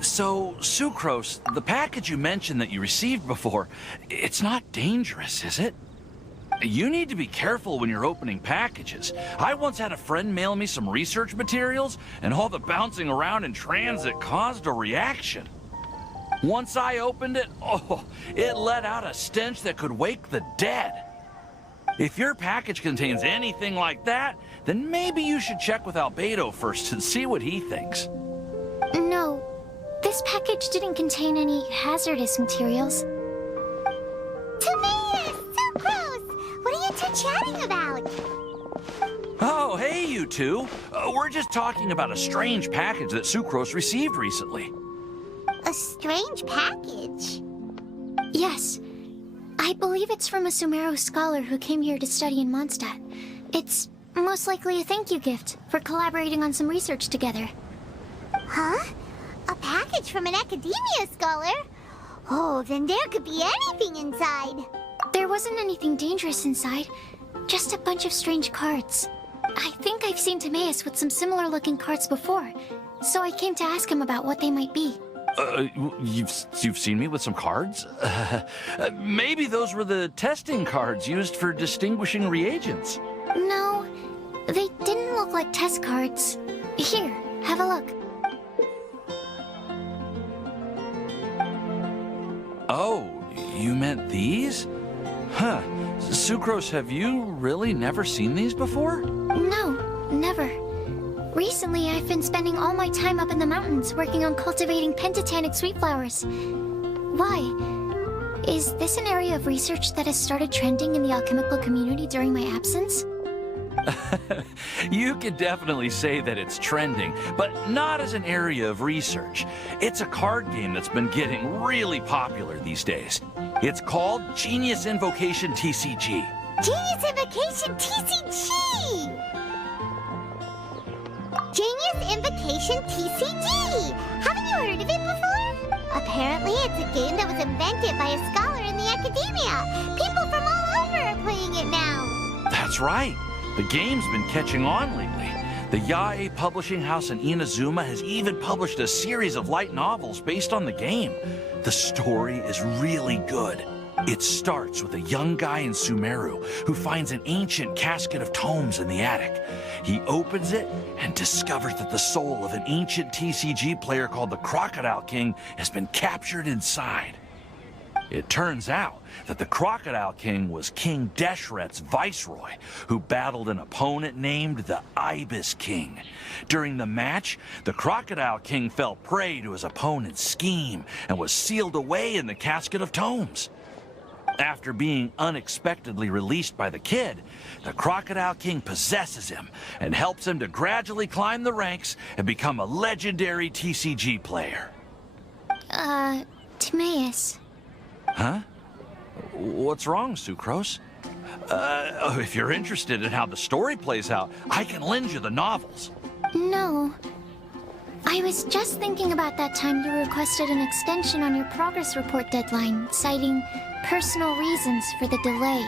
So, Sucrose, the package you mentioned that you received before, it's not dangerous, is it? You need to be careful when you're opening packages. I once had a friend mail me some research materials, and all the bouncing around in transit caused a reaction. Once I opened it, it let out a stench that could wake the dead. If your package contains anything like that, then maybe you should check with Albedo first and see what he thinks. No, this package didn't contain any hazardous materials. Tomatoes! So gross! What are you two chatting about? Oh, hey, you two. We're just talking about a strange package that Sucrose received recently. A strange package? Yes. I believe it's from a Sumeru scholar who came here to study in Mondstadt. It's most likely a thank you gift for collaborating on some research together. Huh? A package from an academia scholar? Oh, then there could be anything inside. There wasn't anything dangerous inside, just a bunch of strange cards. I think I've seen Timaeus with some similar looking cards before, so I came to ask him about what they might be. You've seen me with some cards? Maybe those were the testing cards used for distinguishing reagents. No, they didn't look like test cards. Here, have a look. Oh, you meant these? Huh. Sucrose, have you really never seen these before? No, never. Recently, I've been spending all my time up in the mountains working on cultivating pentatonic sweet flowers. Why? Is this an area of research that has started trending in the alchemical community during my absence? You could definitely say that it's trending, but not as an area of research. It's a card game that's been getting really popular these days. It's called Genius Invocation TCG. Genius Invocation TCG! Genius Invocation TCG! Haven't you heard of it before? Apparently it's a game that was invented by a scholar in the academia. People from all over are playing it now. That's right. The game's been catching on lately. The Yae publishing house in Inazuma has even published a series of light novels based on the game. The story is really good. It starts with a young guy in Sumeru who finds an ancient casket of tomes in the attic. He opens it and discovers that the soul of an ancient TCG player called the Crocodile King has been captured inside. It turns out that the Crocodile King was King Deshret's viceroy, who battled an opponent named the Ibis King. During the match, the Crocodile King fell prey to his opponent's scheme and was sealed away in the casket of tomes. After being unexpectedly released by the kid, the Crocodile King possesses him and helps him to gradually climb the ranks and become a legendary TCG player. Timaeus. Huh? What's wrong, Sucrose? If you're interested in how the story plays out, I can lend you the novels. No. I was just thinking about that time you requested an extension on your progress report deadline, citing personal reasons for the delay.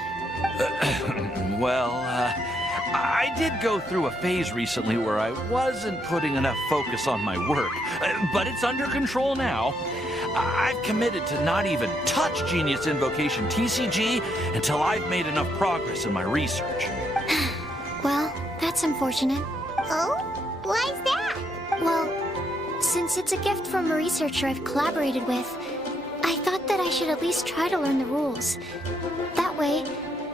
I did go through a phase recently where I wasn't putting enough focus on my work, but it's under control now. I've committed to not even touch Genius Invocation TCG until I've made enough progress in my research. Well, that's unfortunate. Oh? Why's that? Well, since it's a gift from a researcher I've collaborated with, I thought that I should at least try to learn the rules. That way,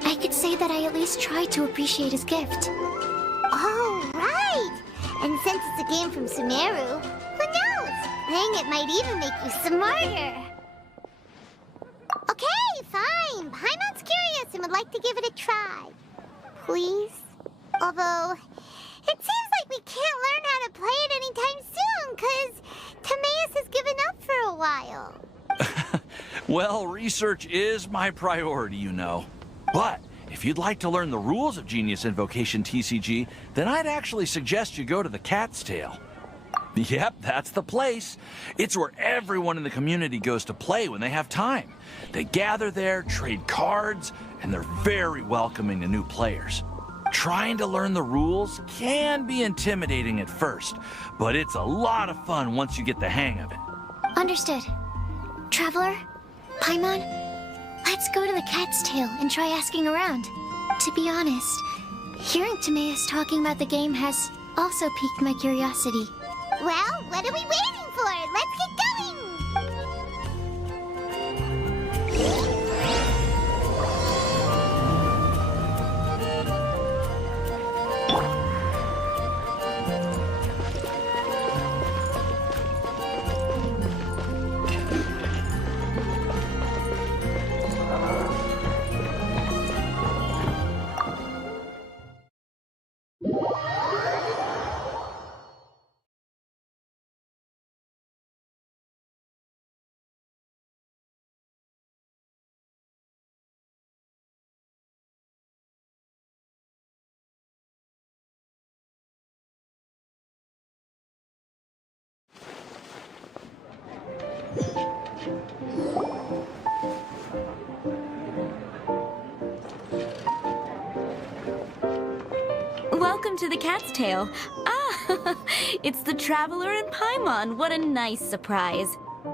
I could say that I at least tried to appreciate his gift. Oh, right! And since it's a game from Sumeru, who knows? Playing it might even make you smarter. Okay, fine. Paimon's curious and would like to give it a try. Please? Although, it seems like we can't learn how to play it anytime soon, because Timaeus has given up for a while. Well, research is my priority, you know. But if you'd like to learn the rules of Genius Invocation TCG, then I'd actually suggest you go to the Cat's Tail. Yep, that's the place. It's where everyone in the community goes to play when they have time. They gather there, trade cards, and they're very welcoming to new players. Trying to learn the rules can be intimidating at first, but it's a lot of fun once you get the hang of it. Understood. Traveler? Paimon? Let's go to the Cat's Tail and try asking around. To be honest, hearing Timaeus talking about the game has also piqued my curiosity. Well, what are we waiting for? Let's get going! Welcome to the Cat's Tail. Ah, it's the Traveler and Paimon. What a nice surprise.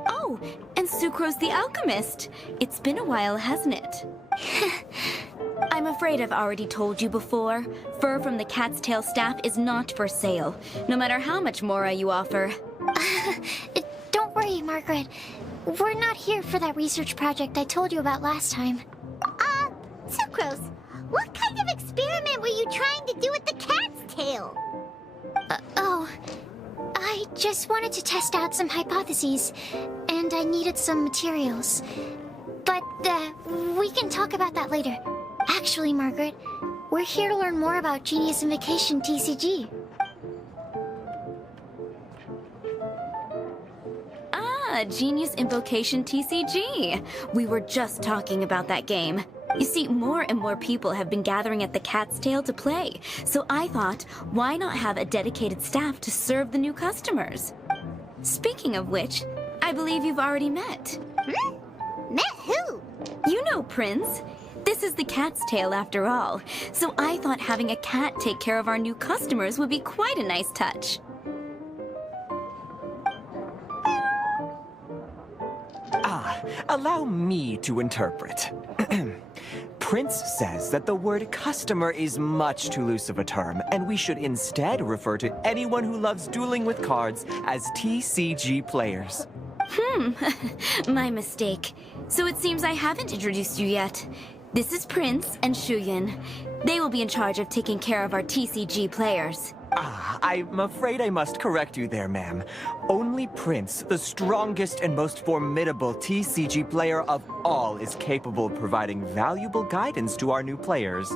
Oh, and Sucrose the Alchemist. It's been a while, hasn't it? I'm afraid I've already told you before. Fur from the Cat's Tail staff is not for sale, no matter how much Mora you offer. Don't worry, Margaret. We're not here for that research project I told you about last time. Sucrose, what kind of experiment were you trying to do with the cat's tail? I just wanted to test out some hypotheses, and I needed some materials. But, we can talk about that later. Actually, Margaret, we're here to learn more about Genius Invocation TCG. Genius Invocation TCG. We were just talking about that game. You see, more and more people have been gathering at the Cat's Tail to play, so I thought, why not have a dedicated staff to serve the new customers? Speaking of which, I believe you've already met. Met who? You know, Prince. This is the Cat's Tail after all, so I thought having a cat take care of our new customers would be quite a nice touch. Allow me to interpret. Prince says that the word customer is much too loose of a term, and we should instead refer to anyone who loves dueling with cards as TCG players. My mistake. So it seems I haven't introduced you yet. This is Prince and Shuyan. They will be in charge of taking care of our TCG players. I'm afraid I must correct you there, ma'am. Only Prince, the strongest and most formidable TCG player of all, is capable of providing valuable guidance to our new players.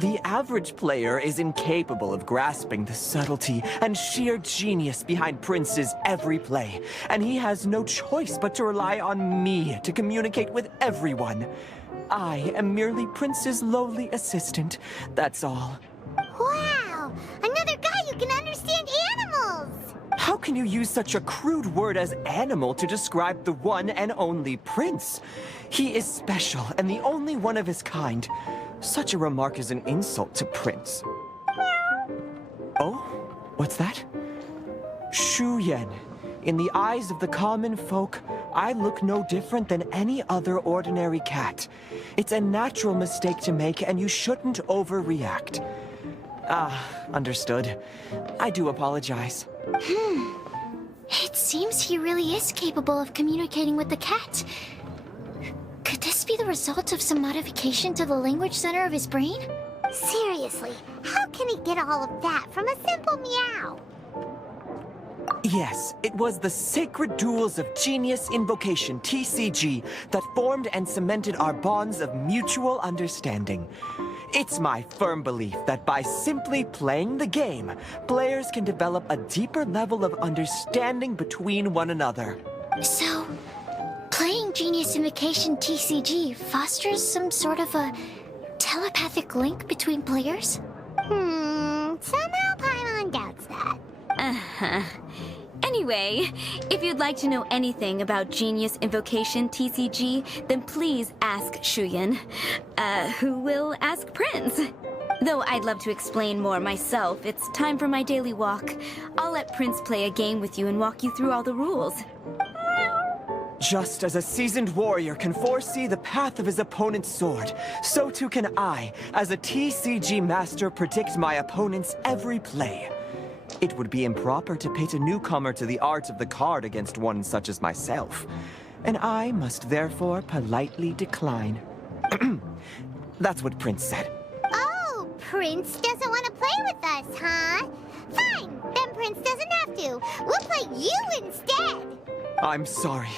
The average player is incapable of grasping the subtlety and sheer genius behind Prince's every play, and he has no choice but to rely on me to communicate with everyone. I am merely Prince's lowly assistant, that's all. Wow! Another guy who can understand animals! How can you use such a crude word as animal to describe the one and only Prince? He is special and the only one of his kind. Such a remark is an insult to Prince. Oh? What's that? Shuyan. In the eyes of the common folk, I look no different than any other ordinary cat. It's a natural mistake to make, and you shouldn't overreact. Understood. I do apologize. It seems he really is capable of communicating with the cat. Could this be the result of some modification to the language center of his brain? Seriously, how can he get all of that from a simple meow? Yes, it was the sacred duels of Genius Invocation, TCG, that formed and cemented our bonds of mutual understanding. It's my firm belief that by simply playing the game, players can develop a deeper level of understanding between one another. So, playing Genius Invocation TCG fosters some sort of a telepathic link between players? Somehow Paimon doubts that. Anyway, if you'd like to know anything about Genius Invocation TCG, then please ask Shuyan, who will ask Prince. Though I'd love to explain more myself, it's time for my daily walk. I'll let Prince play a game with you and walk you through all the rules. Just as a seasoned warrior can foresee the path of his opponent's sword, so too can I, as a TCG master, predict my opponent's every play. It would be improper to pit a newcomer to the art of the card against one such as myself, and I must therefore politely decline. That's what Prince said. Oh, Prince doesn't want to play with us, huh? Fine, then Prince doesn't have to. We'll play you instead. I'm sorry,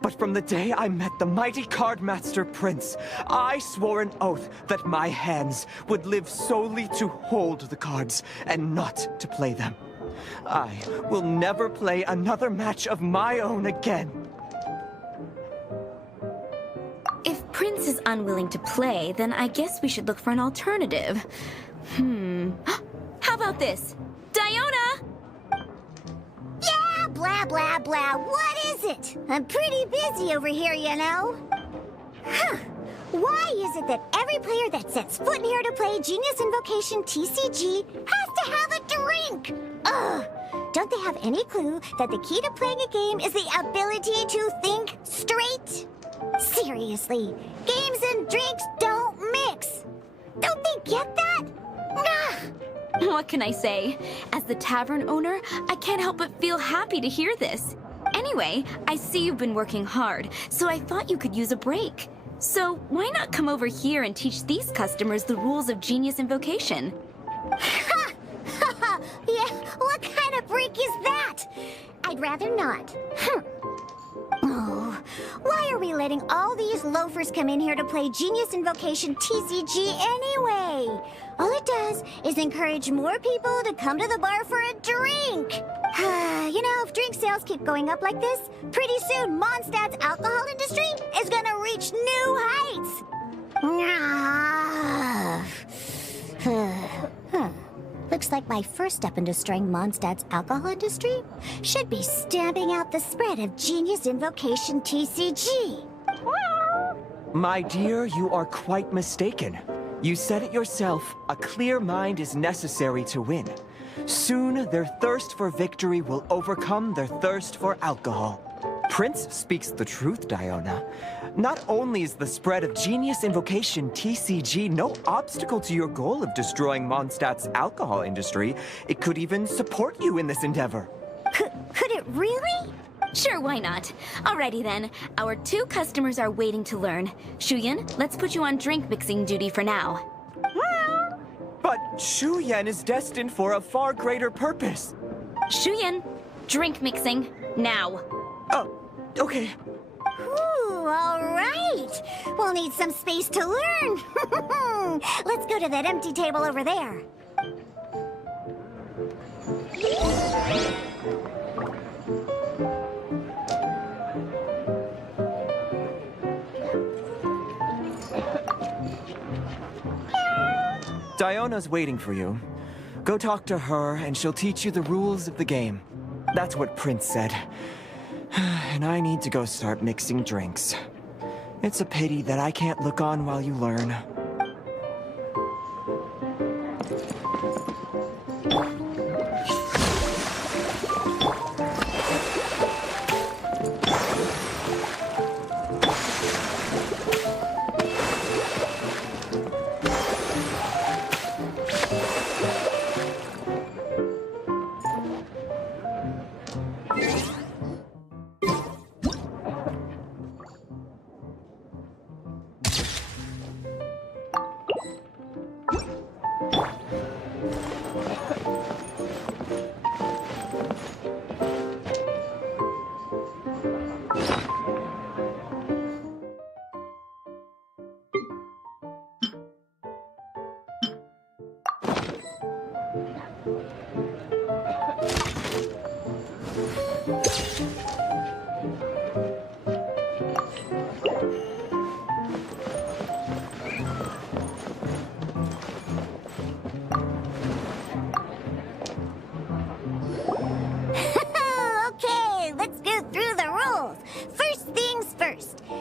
but from the day I met the mighty card master Prince, I swore an oath that my hands would live solely to hold the cards and not to play them. I will never play another match of my own again. If Prince is unwilling to play, then I guess we should look for an alternative. How about this? Diona! Yeah, blah, blah, blah. What is it? I'm pretty busy over here, you know. Huh. Why is it that every player that sets foot in here to play Genius Invocation TCG has to have a drink? Ugh. Don't they have any clue that the key to playing a game is the ability to think straight? Seriously, games and drinks don't mix. Don't they get that? Ugh. What can I say? As the tavern owner, I can't help but feel happy to hear this. Anyway, I see you've been working hard, so I thought you could use a break. So why not come over here and teach these customers the rules of Genius Invocation? Ha! Yeah, what kind of break is that? I'd rather not. Oh, why are we letting all these loafers come in here to play Genius Invocation TCG anyway? All it does is encourage more people to come to the bar for a drink. You know, if drink sales keep going up like this, pretty soon Mondstadt's alcohol industry is gonna reach new heights. Looks like my first step in destroying Mondstadt's alcohol industry should be stamping out the spread of Genius Invocation TCG. My dear, you are quite mistaken. You said it yourself, a clear mind is necessary to win. Soon, their thirst for victory will overcome their thirst for alcohol. Prince speaks the truth, Diona. Not only is the spread of Genius Invocation TCG no obstacle to your goal of destroying Mondstadt's alcohol industry, it could even support you in this endeavor. Could it really? Sure, why not? Alrighty then, our 2 customers are waiting to learn. Shuyan, let's put you on drink mixing duty for now. But Shuyan is destined for a far greater purpose. Shuyan, drink mixing, now. Oh, okay. Ooh, all right. We'll need some space to learn. Let's go to that empty table over there. Diona's waiting for you. Go talk to her, and she'll teach you the rules of the game. That's what Prince said. And I need to go start mixing drinks. It's a pity that I can't look on while you learn.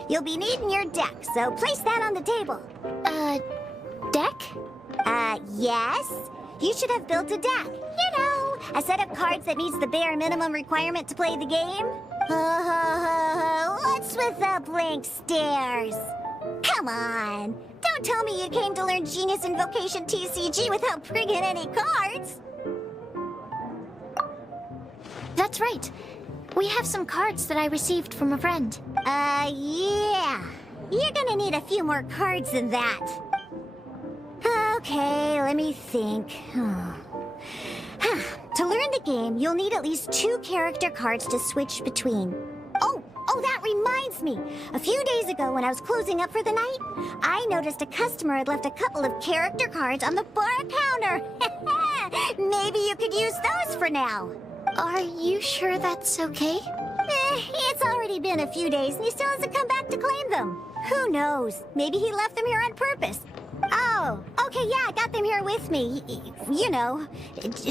You'll be needing your deck, so place that on the table. Deck? Yes. You should have built a deck. You know, a set of cards that meets the bare minimum requirement to play the game. What's with the blank stares? Come on. Don't tell me you came to learn Genius Invocation TCG without bringing any cards. That's right. We have some cards that I received from a friend. Yeah. You're gonna need a few more cards than that. Okay, let me think. To learn the game, you'll need at least 2 character cards to switch between. Oh, that reminds me. A few days ago when I was closing up for the night, I noticed a customer had left a couple of character cards on the bar counter. Maybe you could use those for now. Are you sure that's okay? It's already been a few days and he still hasn't come back to claim them. Who knows? Maybe he left them here on purpose. Oh, okay, yeah, I got them here with me. You know,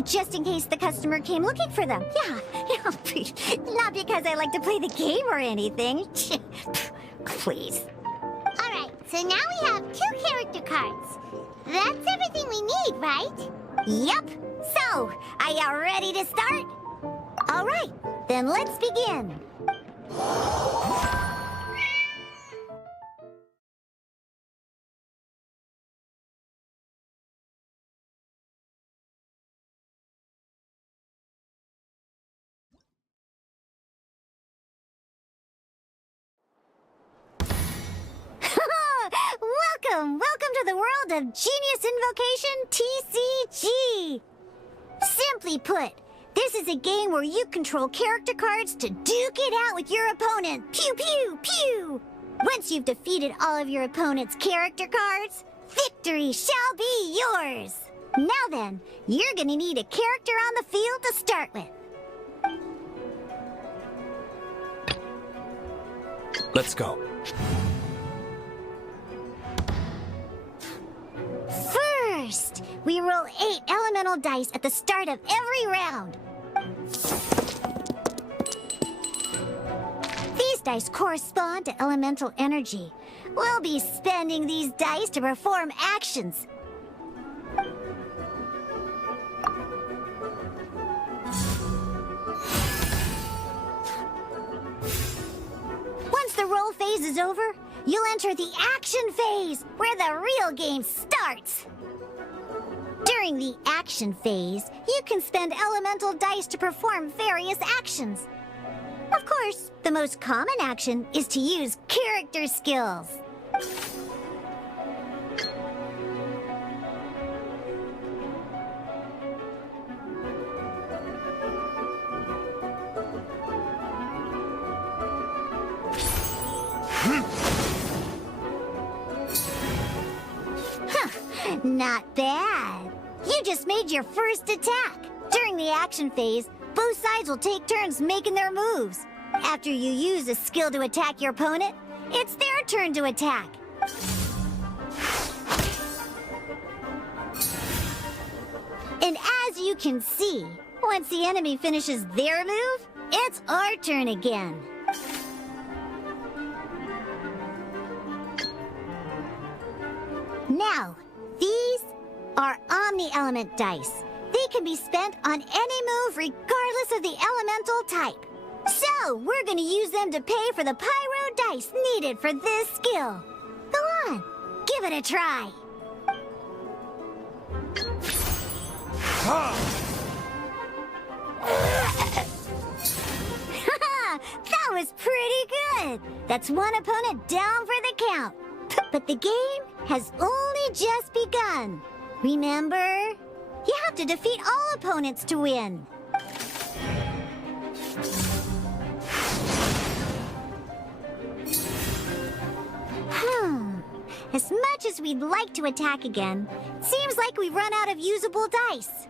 just in case the customer came looking for them. Yeah, not because I like to play the game or anything. Please. All right, so now we have 2 character cards. That's everything we need, right? Yep. So, are you ready to start? All right, then let's begin. Welcome to the world of Genius Invocation TCG. Simply put, this is a game where you control character cards to duke it out with your opponent. Pew, pew, pew. Once you've defeated all of your opponent's character cards, victory shall be yours. Now then, you're gonna need a character on the field to start with. Let's go. First, we roll 8 elemental dice at the start of every round. These dice correspond to elemental energy. We'll be spending these dice to perform actions. Once the roll phase is over, you'll enter the action phase, where the real game starts. During the action phase, you can spend elemental dice to perform various actions. Of course, the most common action is to use character skills. Not bad. You just made your first attack. During the action phase, both sides will take turns making their moves. After you use a skill to attack your opponent, it's their turn to attack. And as you can see, once the enemy finishes their move, it's our turn again. Now, these are Omni-Element dice. They can be spent on any move regardless of the elemental type. So, we're gonna use them to pay for the pyro dice needed for this skill. Go on, give it a try. That was pretty good. That's one opponent down for the count. But the game has only just begun. Remember? You have to defeat all opponents to win. As much as we'd like to attack again, seems like we've run out of usable dice.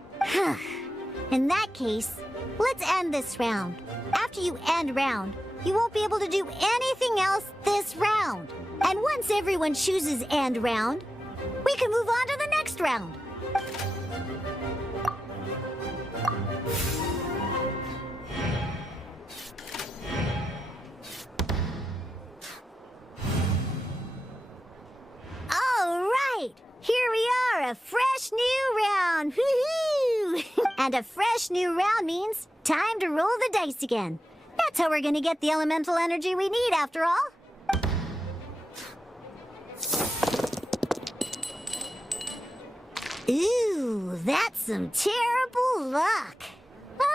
In that case, let's end this round. After you end round, you won't be able to do anything else this round. And once everyone chooses end round, we can move on to the next round. All right, here we are, a fresh new round. Woohoo! And a fresh new round means time to roll the dice again. That's how we're gonna get the elemental energy we need, after all. Ooh, that's some terrible luck. Well,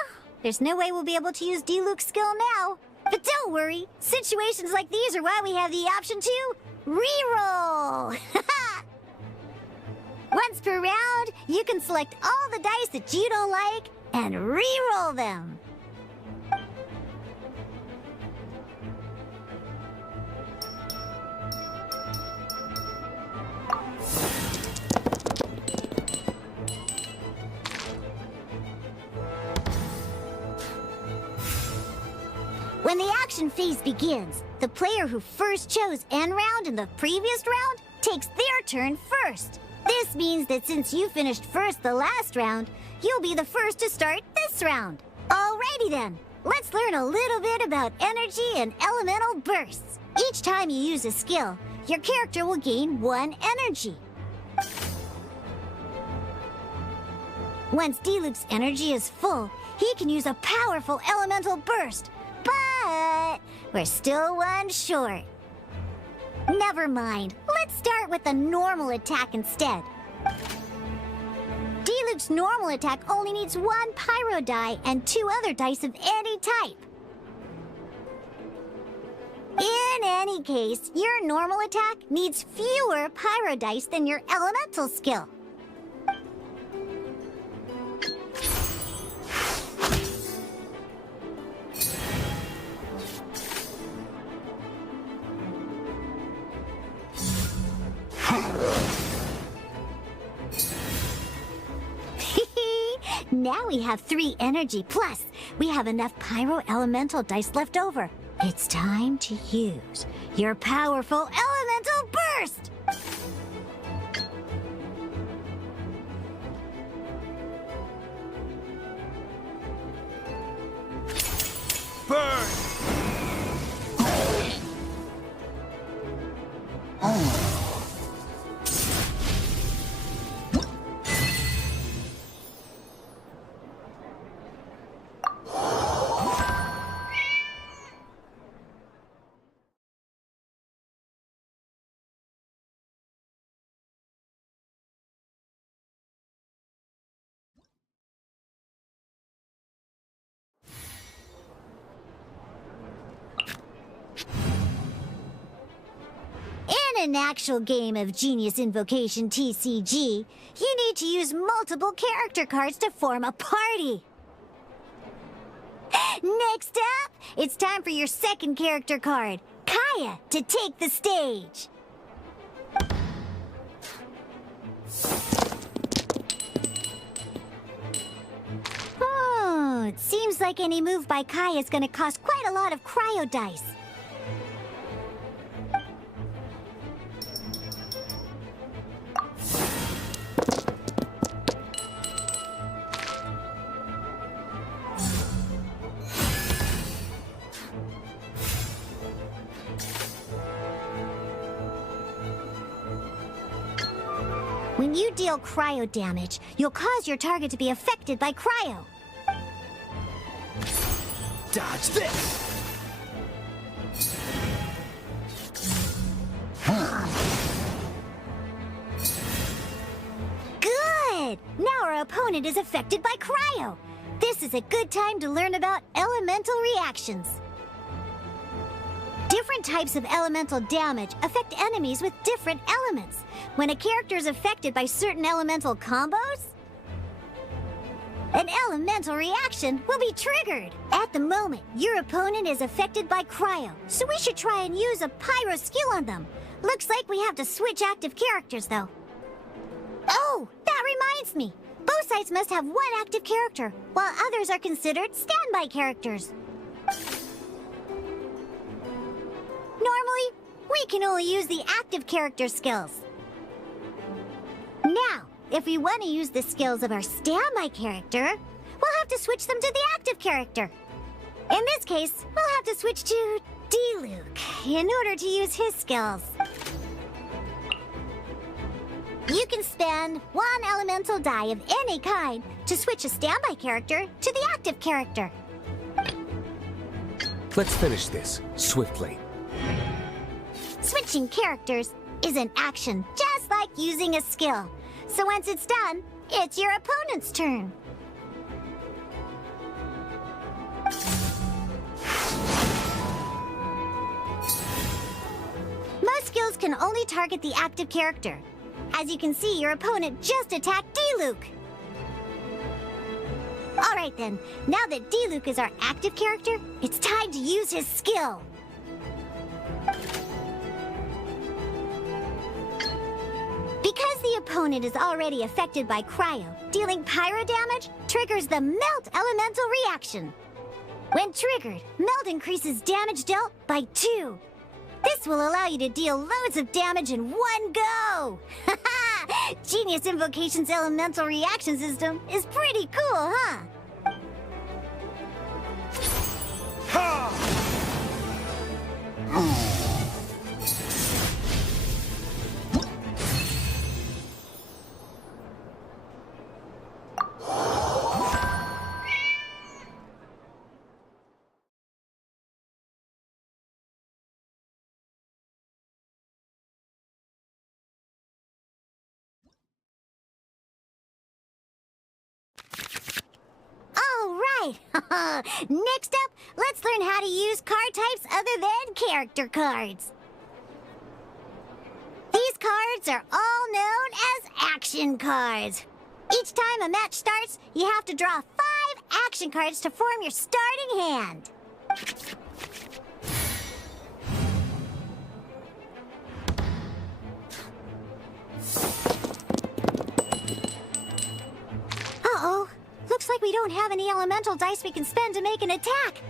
there's no way we'll be able to use D-Luke's skill now. But don't worry, situations like these are why we have the option to reroll. Once per round, you can select all the dice that you don't like and re-roll them. When the action phase begins, the player who first chose end round in the previous round takes their turn first. This means that since you finished first the last round, you'll be the first to start this round. Alrighty then, let's learn a little bit about energy and elemental bursts. Each time you use a skill, your character will gain 1 energy. Once D-Luke's energy is full, he can use a powerful elemental burst. But we're still 1 short. Never mind. Let's start with the normal attack instead. D-Luke's normal attack only needs 1 pyro die and 2 other dice of any type. In any case, your normal attack needs fewer pyro dice than your elemental skill. Now we have 3 energy, plus we have enough pyro elemental dice left over. It's time to use your powerful elemental burst! Burn! In an actual game of Genius Invocation TCG, you need to use multiple character cards to form a party. Next up, it's time for your second character card, Kaya, to take the stage. It seems like any move by Kaya is going to cost quite a lot of cryo dice. When you deal cryo damage, you'll cause your target to be affected by cryo. Dodge this! Good! Now our opponent is affected by cryo. This is a good time to learn about elemental reactions. Different types of elemental damage affect enemies with different elements. When a character is affected by certain elemental combos, an elemental reaction will be triggered. At the moment, your opponent is affected by cryo, so we should try and use a pyro skill on them. Looks like we have to switch active characters, though. Oh, that reminds me. Both sides must have 1 active character, while others are considered standby characters. Normally, we can only use the active character skills. Now, if we want to use the skills of our standby character, we'll have to switch them to the active character. In this case, we'll have to switch to D-Luke in order to use his skills. You can spend 1 elemental die of any kind to switch a standby character to the active character. Let's finish this, swiftly. Switching characters is an action, just like using a skill. So once it's done, it's your opponent's turn. Most skills can only target the active character. As you can see, your opponent just attacked D-Luke. Alright then, now that D-Luke is our active character, it's time to use his skill. Because the opponent is already affected by cryo, dealing pyro damage triggers the melt elemental reaction. When triggered, melt increases damage dealt by 2. This will allow you to deal loads of damage in one go! Genius Invocation's elemental reaction system is pretty cool, huh? Next up, let's learn how to use card types other than character cards. These cards are all known as action cards. Each time a match starts, you have to draw 5 action cards to form your starting hand. Uh-oh. Looks like we don't have any elemental dice we can spend to make an attack.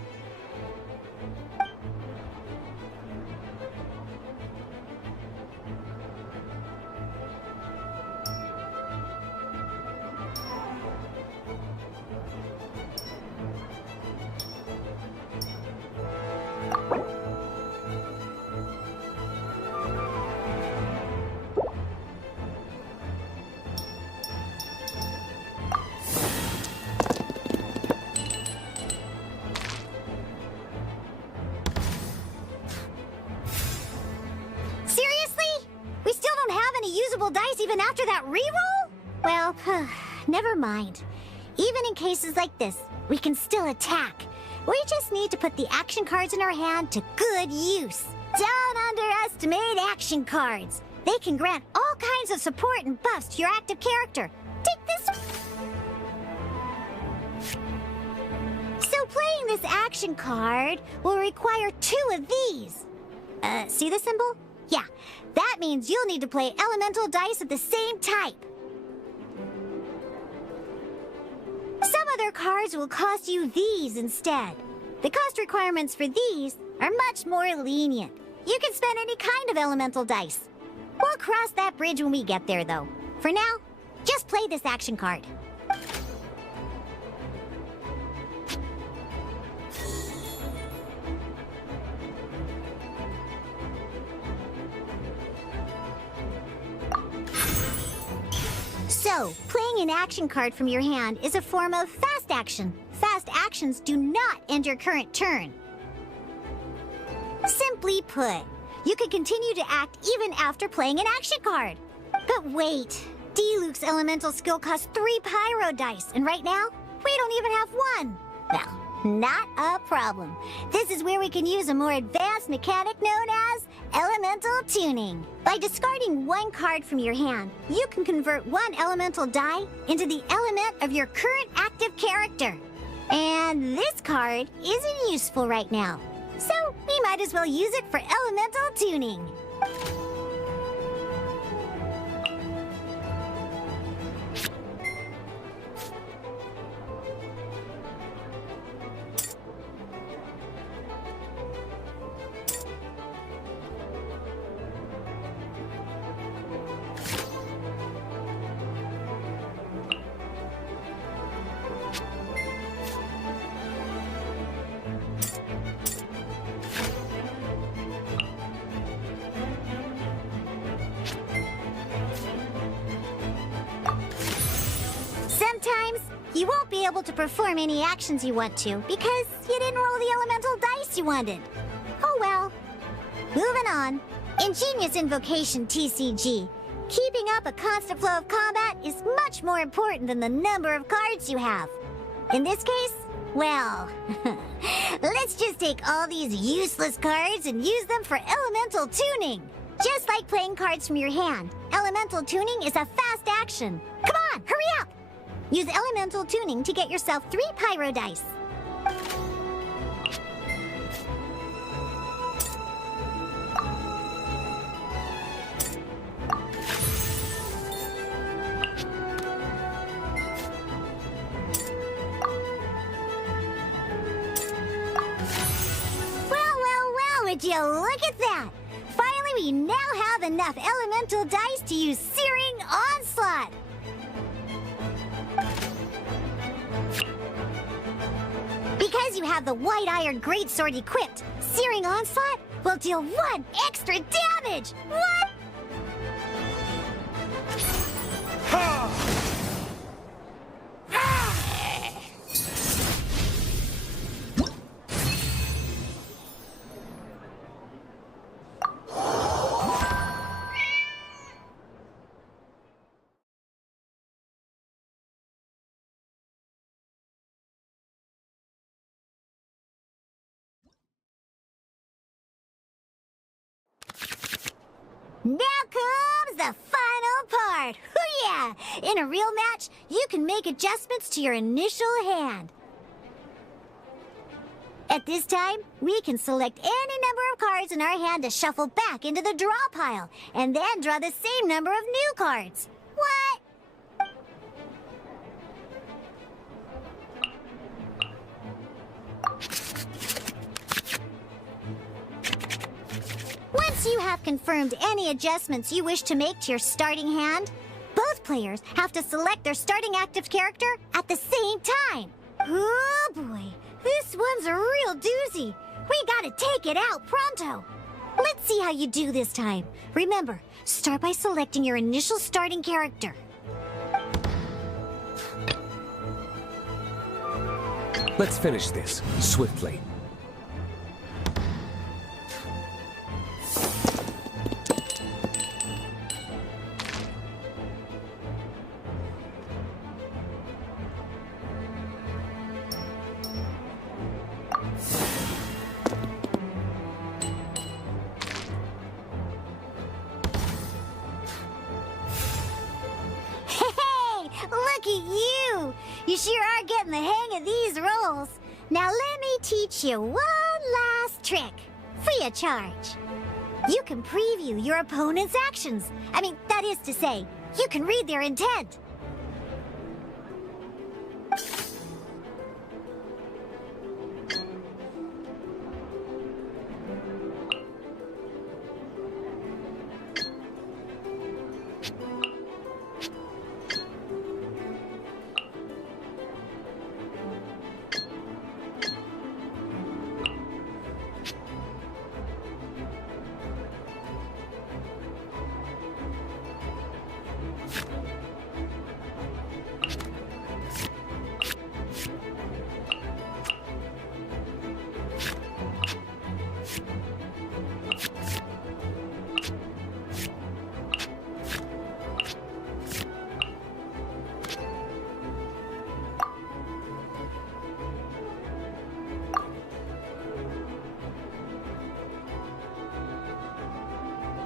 Usable dice even after that reroll? Well, never mind. Even in cases like this, we can still attack. We just need to put the action cards in our hand to good use. Don't underestimate action cards. They can grant all kinds of support and buffs to your active character. Take this. So playing this action card will require 2 of these. See the symbol? Yeah, that means you'll need to play elemental dice of the same type. Some other cards will cost you these instead. The cost requirements for these are much more lenient. You can spend any kind of elemental dice. We'll cross that bridge when we get there, though. For now, just play this action card. So, playing an action card from your hand is a form of fast action. Fast actions do not end your current turn. Simply put, you can continue to act even after playing an action card. But wait, D-Luke's elemental skill costs 3 pyro dice, and right now, we don't even have 1. Well, not a problem. This is where we can use a more advanced mechanic known as elemental tuning. By discarding 1 card from your hand, you can convert 1 elemental die into the element of your current active character. And this card isn't useful right now, so we might as well use it for elemental tuning. Sometimes, you won't be able to perform any actions you want to because you didn't roll the elemental dice you wanted. Oh well. Moving on. Ingenious Invocation TCG. Keeping up a constant flow of combat is much more important than the number of cards you have. In this case, well, let's just take all these useless cards and use them for elemental tuning. Just like playing cards from your hand, elemental tuning is a fast action. Come on, hurry up! Use elemental tuning to get yourself 3 pyro dice. Would you look at that? Finally, we now have enough elemental dice to use Searing Onslaught. Because you have the White Iron Greatsword equipped, Searing Onslaught will deal 1 extra damage. What? Now comes the final part! Hoo-yeah! In a real match, you can make adjustments to your initial hand. At this time, we can select any number of cards in our hand to shuffle back into the draw pile, and then draw the same number of new cards. What? Once you have confirmed any adjustments you wish to make to your starting hand, both players have to select their starting active character at the same time. Oh boy, this one's a real doozy. We gotta take it out pronto. Let's see how you do this time. Remember, start by selecting your initial starting character. Let's finish this swiftly. Look at you! You sure are getting the hang of these rolls. Now let me teach you one last trick, free of charge. You can preview your opponent's actions. That is to say, you can read their intent.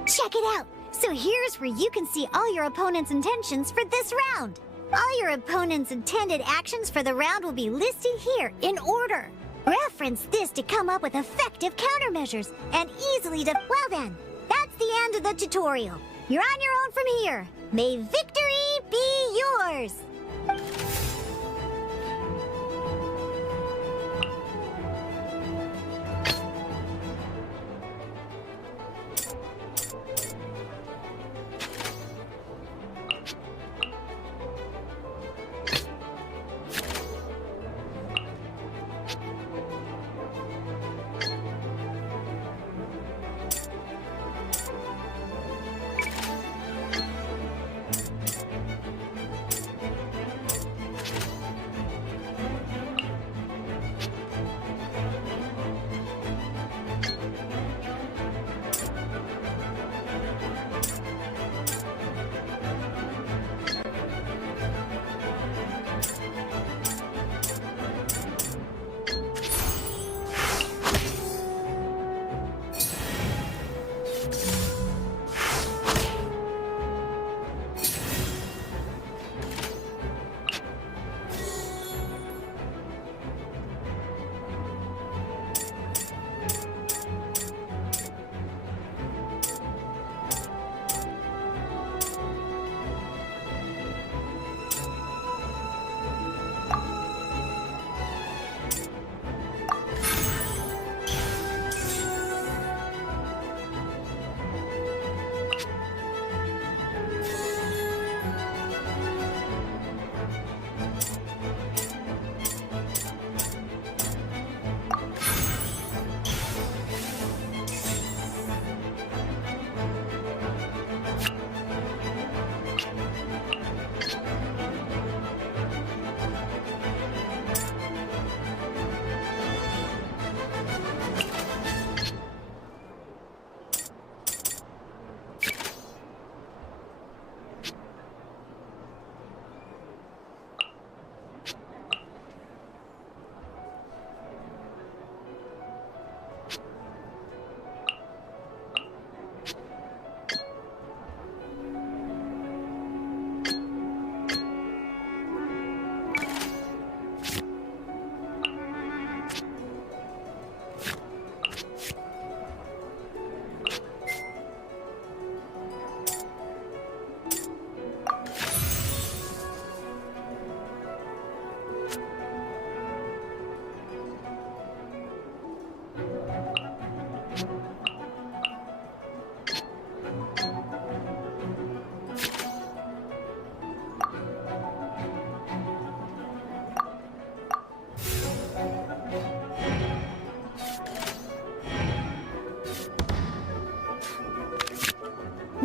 Check it out! So here's where you can see all your opponent's intentions for this round. All your opponent's intended actions for the round will be listed here in order. Reference this to come up with effective countermeasures and easily well then, that's the end of the tutorial. You're on your own from here. May victory be yours!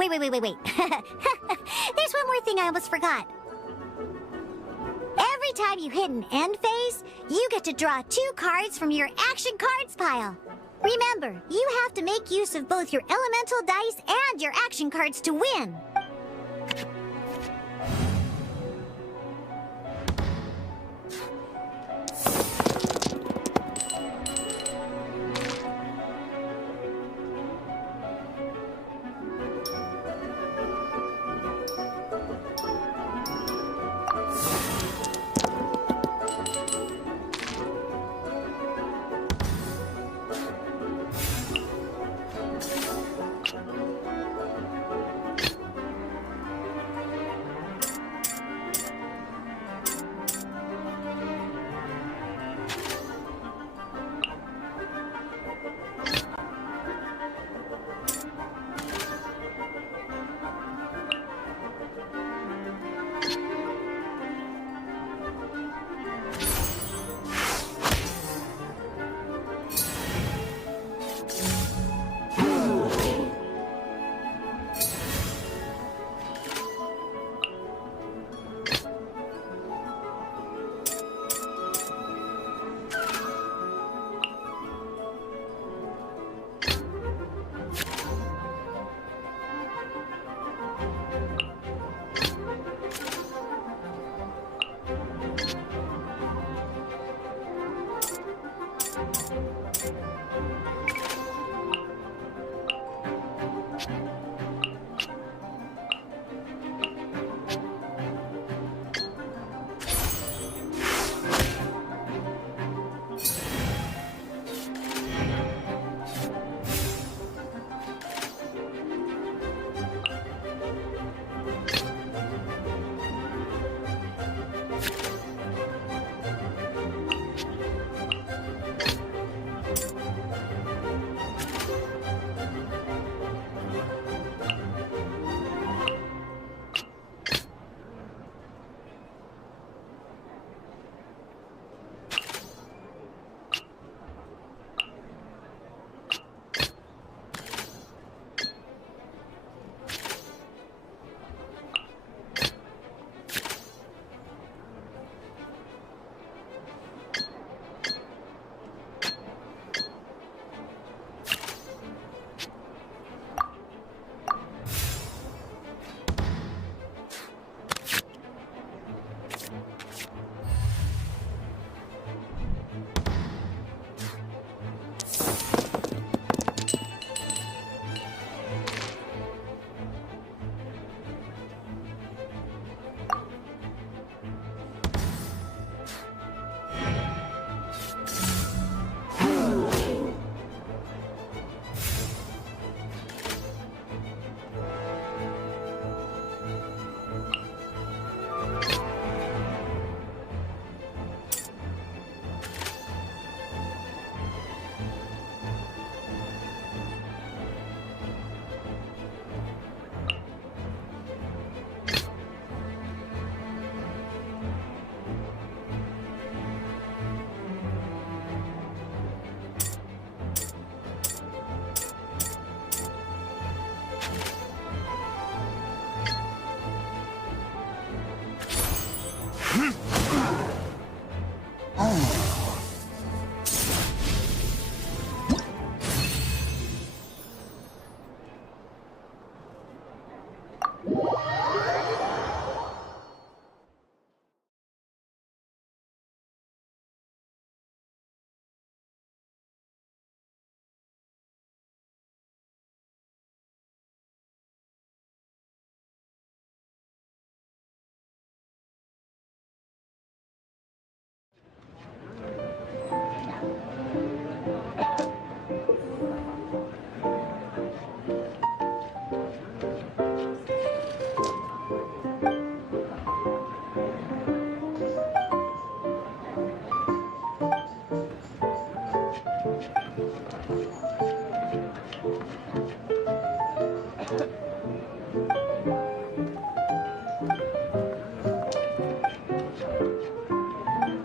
Wait. There's one more thing I almost forgot. Every time you hit an end phase, you get to draw 2 cards from your action cards pile. Remember, you have to make use of both your elemental dice and your action cards to win.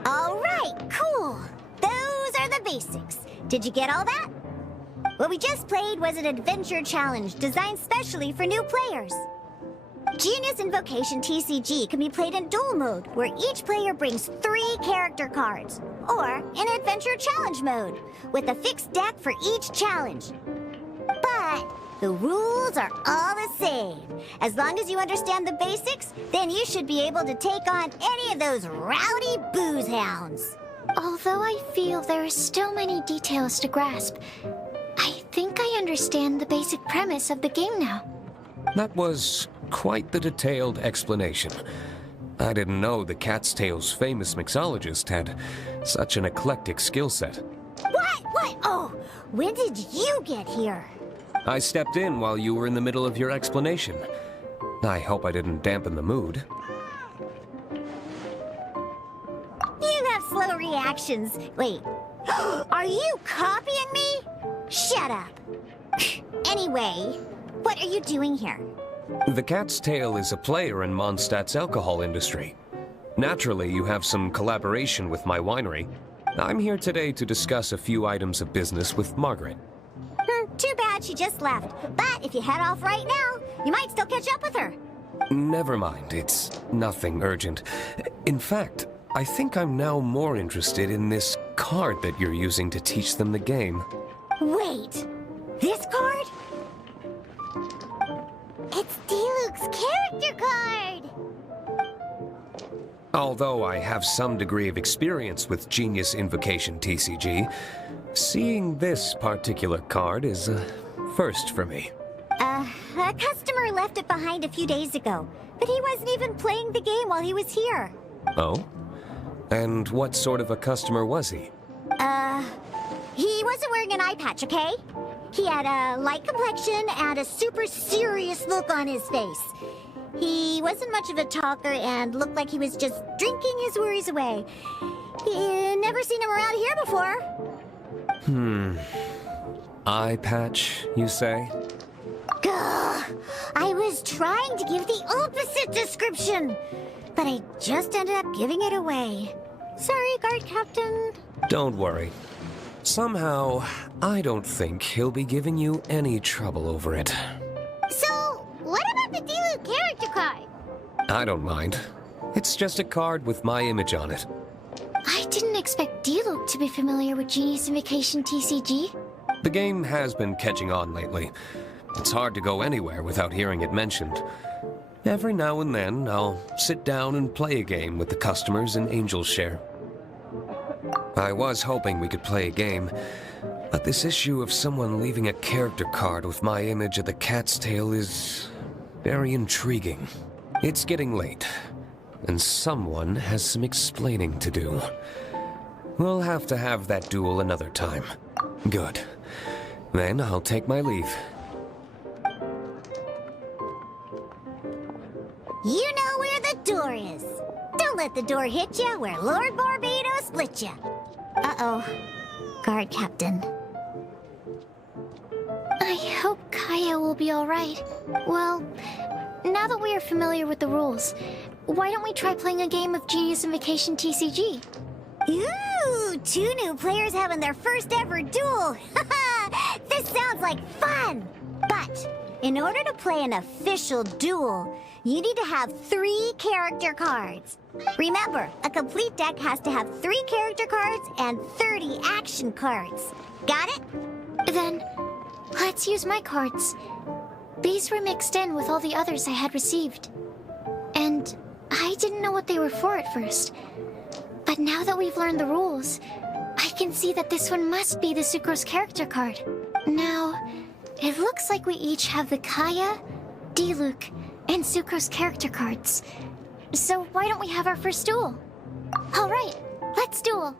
All right, cool. Those are the basics. Did you get all that? What we just played was an adventure challenge designed specially for new players. Genius Invocation TCG can be played in duel mode, where each player brings 3 character cards, or in adventure challenge mode, with a fixed deck for each challenge. But the rules are all the same. As long as you understand the basics, then you should be able to take on any of those rowdy booze hounds. Although I feel there are still many details to grasp, I think I understand the basic premise of the game now. That was quite the detailed explanation. I didn't know the Cat's Tail's famous mixologist had such an eclectic skill set. What? Oh, when did you get here? I stepped in while you were in the middle of your explanation. I hope I didn't dampen the mood. You have slow reactions. Wait, are you copying me? Shut up. Anyway, what are you doing here? The Cat's Tail is a player in Mondstadt's alcohol industry. Naturally, you have some collaboration with my winery. I'm here today to discuss a few items of business with Margaret. Too bad she just left. But if you head off right now, you might still catch up with her. Never mind, it's nothing urgent. In fact, I think I'm now more interested in this card that you're using to teach them the game. Wait, this card? It's D-Luke's character card! Although I have some degree of experience with Genius Invocation TCG, seeing this particular card is a first for me. A customer left it behind a few days ago, but he wasn't even playing the game while he was here. Oh? And what sort of a customer was he? He wasn't wearing an eye patch, okay? He had a light complexion and a super serious look on his face. He wasn't much of a talker and looked like he was just drinking his worries away. Never seen him around here before. Eye patch, you say? Gah! I was trying to give the opposite description, but I just ended up giving it away. Sorry, guard captain. Don't worry. Somehow, I don't think he'll be giving you any trouble over it. So, what about the D-Luke character card? I don't mind. It's just a card with my image on it. I didn't expect D-Luke to be familiar with Genius Invocation TCG. The game has been catching on lately. It's hard to go anywhere without hearing it mentioned. Every now and then, I'll sit down and play a game with the customers in Angel's Share. I was hoping we could play a game, but this issue of someone leaving a character card with my image at the Cat's Tail is very intriguing. It's getting late, and someone has some explaining to do. We'll have to have that duel another time. Good. Then I'll take my leave. You know where the door is. Don't let the door hit you where Lord Barbados split you. Uh-oh. Guard captain. I hope Kaya will be alright. Well, now that we are familiar with the rules, why don't we try playing a game of Genius Invocation TCG? Ooh, 2 new players having their first ever duel. This sounds like fun. But in order to play an official duel, you need to have 3 character cards. Remember, a complete deck has to have 3 character cards and 30 action cards. Got it? Then, let's use my cards. These were mixed in with all the others I had received. And I didn't know what they were for at first. But now that we've learned the rules, I can see that this one must be the Sucrose character card. Now, it looks like we each have the Kaya, D-Luke, and Sucrose character cards. So why don't we have our first duel? All right, let's duel.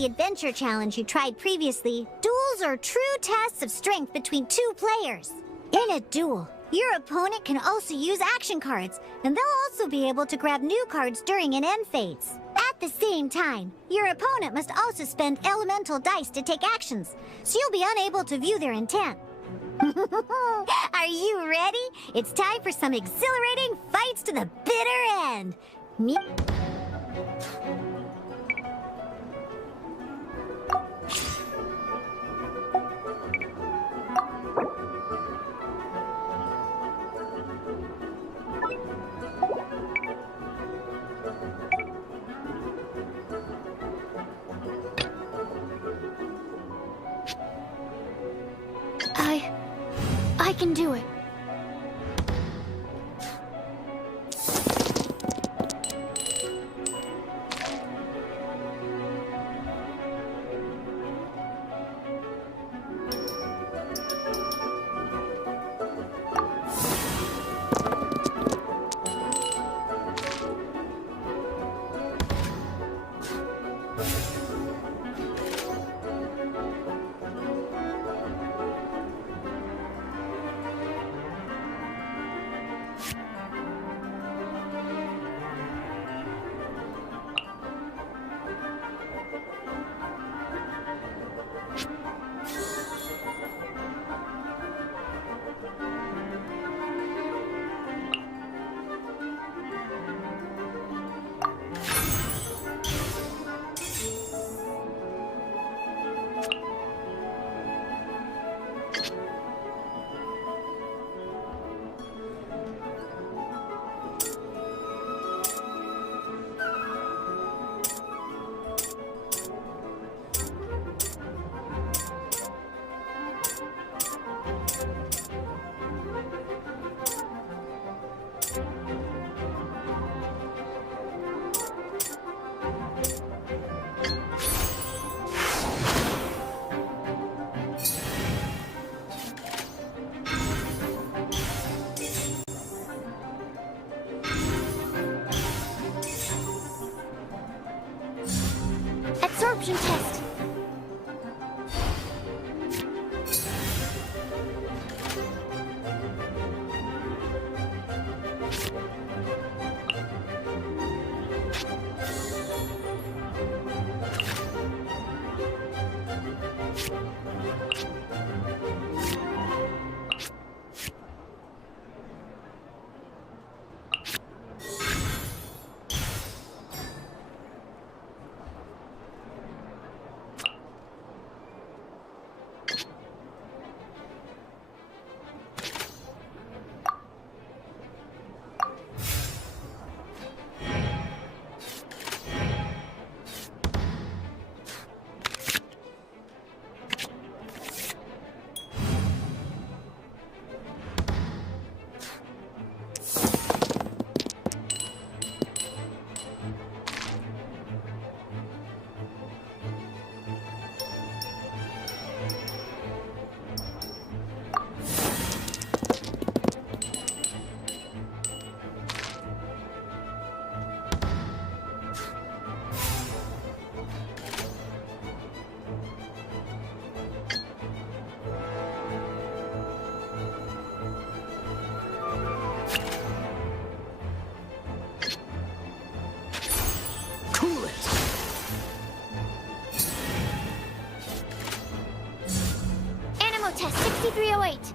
the adventure challenge you tried previously, duels are true tests of strength between two players. In a duel, your opponent can also use action cards, and they'll also be able to grab new cards during an end phase. At the same time, your opponent must also spend elemental dice to take actions, so you'll be unable to view their intent. Are you ready? It's time for some exhilarating fights to the bitter end. I can do it. Absorption test. Test 6308.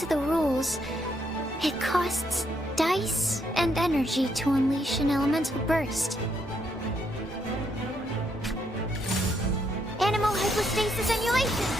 to the rules, it costs dice and energy to unleash an elemental burst. Animal hypostasis emulation!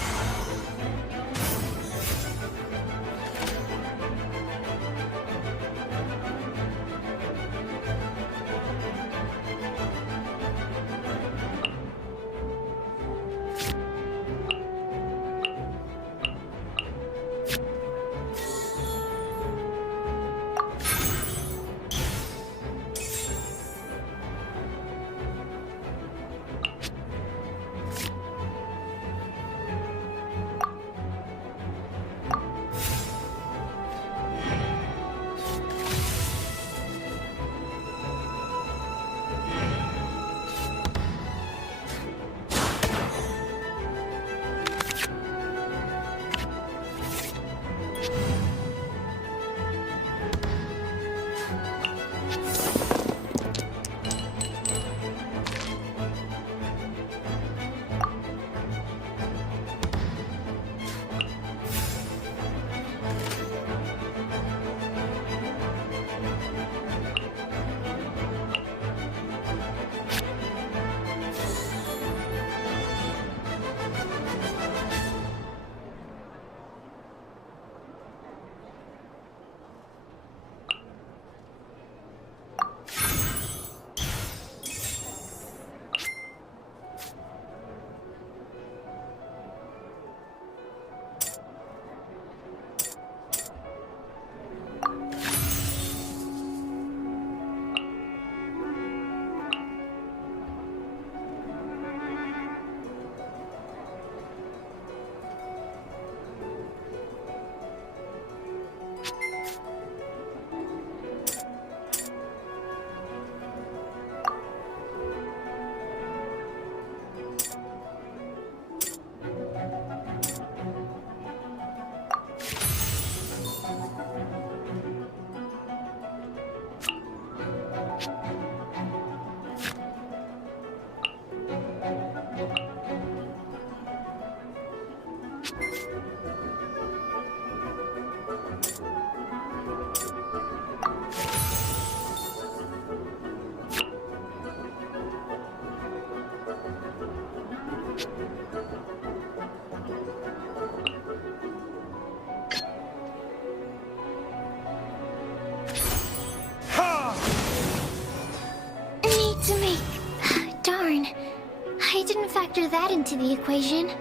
I didn't factor that into the equation.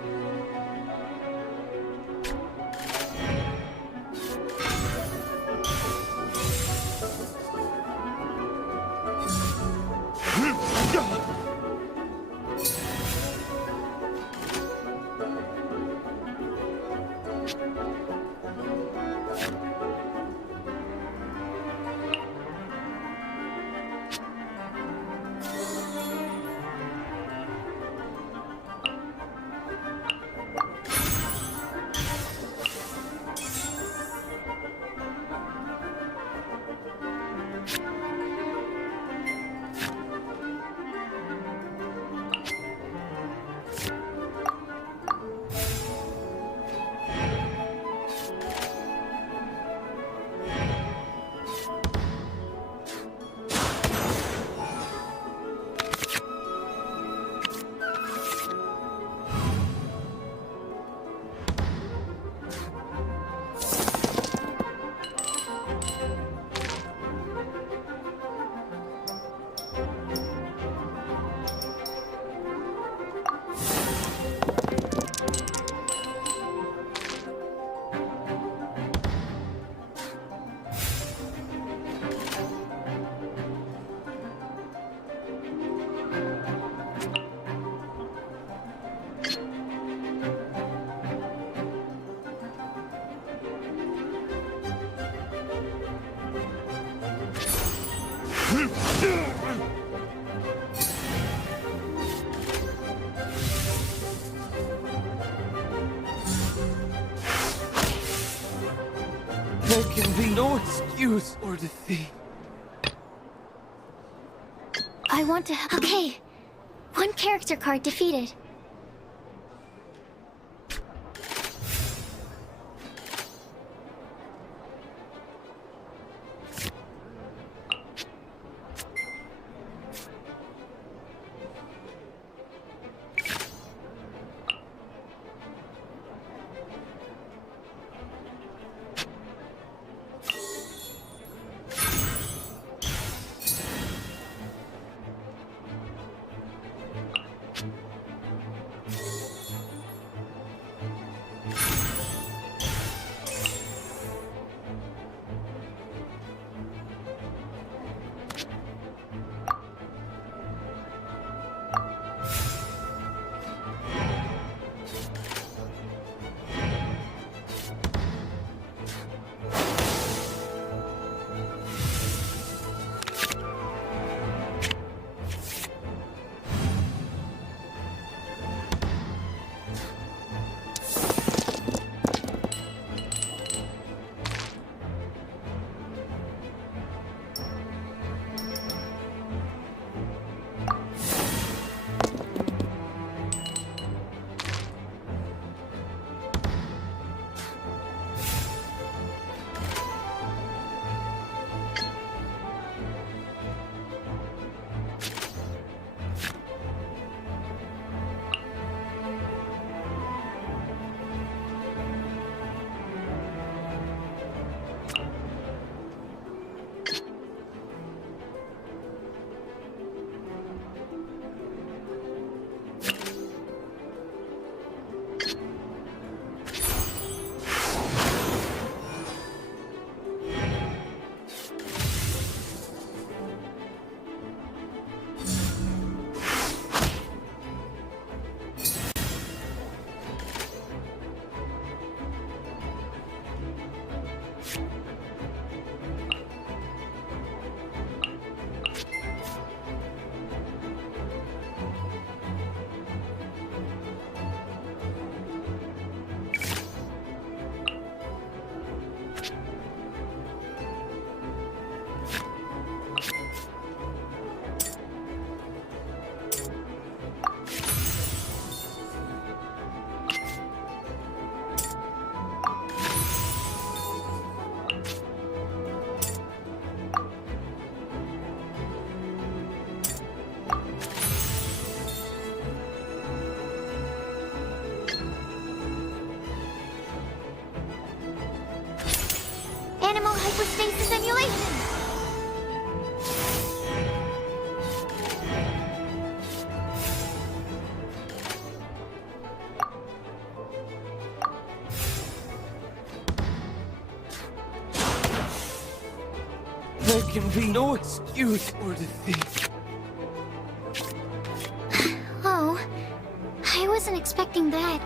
There can be no excuse or defeat. I want to... Okay. One character card defeated. be no excuse for defeat. Oh, I wasn't expecting that.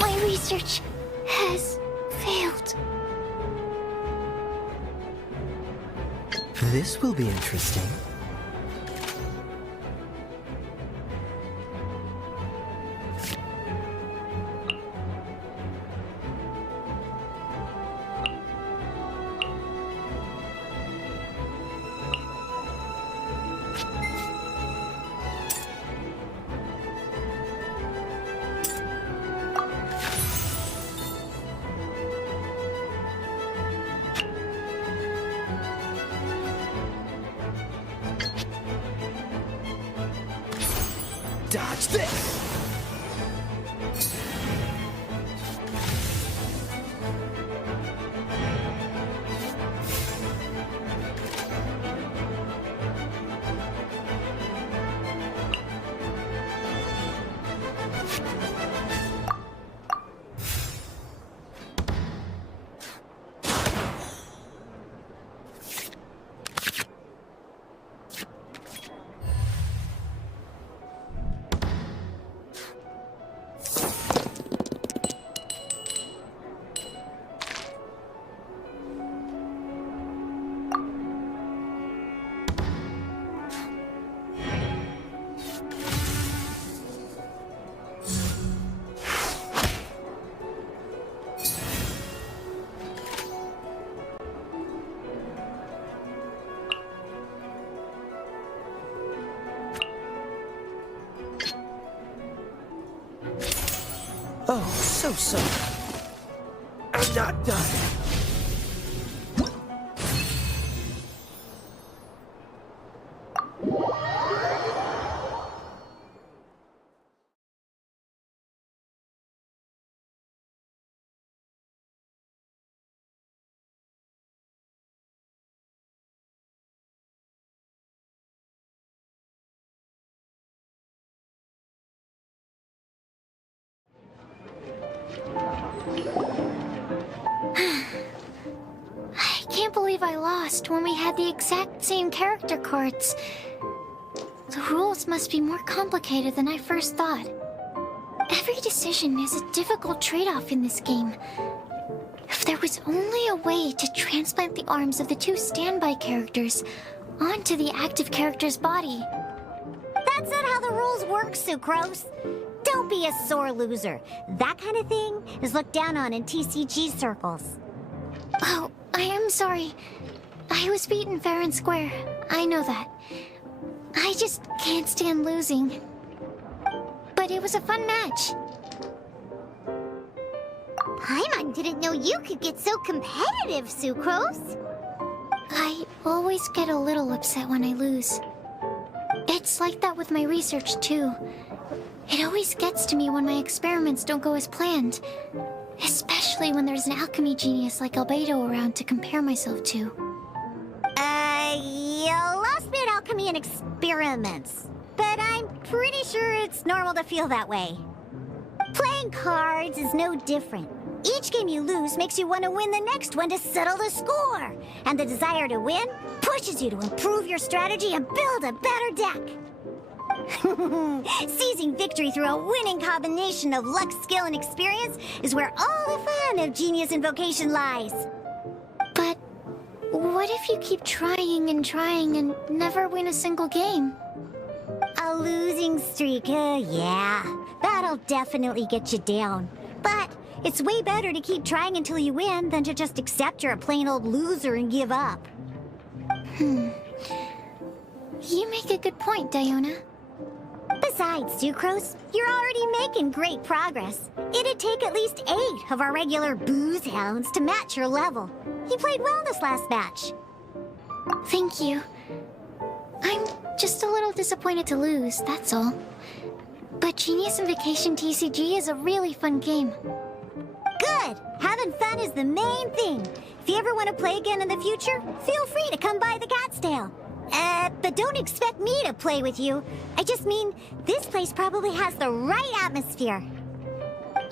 My research has failed. This will be interesting. Dodge this! Oh, so sorry. I'm not done. I can't believe I lost when we had the exact same character cards. The rules must be more complicated than I first thought. Every decision is a difficult trade-off in this game. If there was only a way to transplant the arms of the two standby characters onto the active character's body. That's not how the rules work, Sucrose. Don't be a sore loser. That kind of thing is looked down on in TCG circles. Oh, I am sorry. I was beaten fair and square. I know that. I just can't stand losing. But it was a fun match. Paimon didn't know you could get so competitive, Sucrose. I always get a little upset when I lose. It's like that with my research, too. It always gets to me when my experiments don't go as planned. Especially when there's an alchemy genius like Albedo around to compare myself to. You lost me at alchemy and experiments. But I'm pretty sure it's normal to feel that way. Playing cards is no different. Each game you lose makes you want to win the next one to settle the score. And the desire to win pushes you to improve your strategy and build a better deck. Seizing victory through a winning combination of luck, skill, and experience is where all the fun of Genius Invocation lies. But what if you keep trying and never win a single game? A losing streak, yeah. That'll definitely get you down. But it's way better to keep trying until you win than to just accept you're a plain old loser and give up. You make a good point, Diona. Besides, Sucrose, you're already making great progress. It'd take at least 8 of our regular booze hounds to match your level. You played well this last match. Thank you. I'm Just a little disappointed to lose, that's all. But Genius and Vacation TCG is a really fun game. Good! Having fun is the main thing. If you ever want to play again in the future, feel free to come by the Gatsdale. But don't expect me to play with you. I just mean, this place probably has the right atmosphere.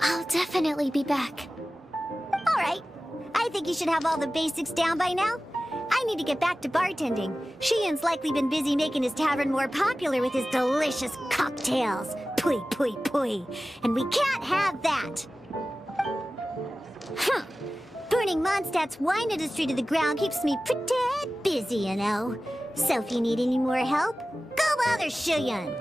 I'll definitely be back. Alright. I think you should have all the basics down by now. I need to get back to bartending. Shian's likely been busy making his tavern more popular with his delicious cocktails. Pui, pui, pui. And we can't have that. Huh. Burning Mondstadt's wine industry to the ground keeps me pretty busy, you know. So if you need any more help, go bother Shian.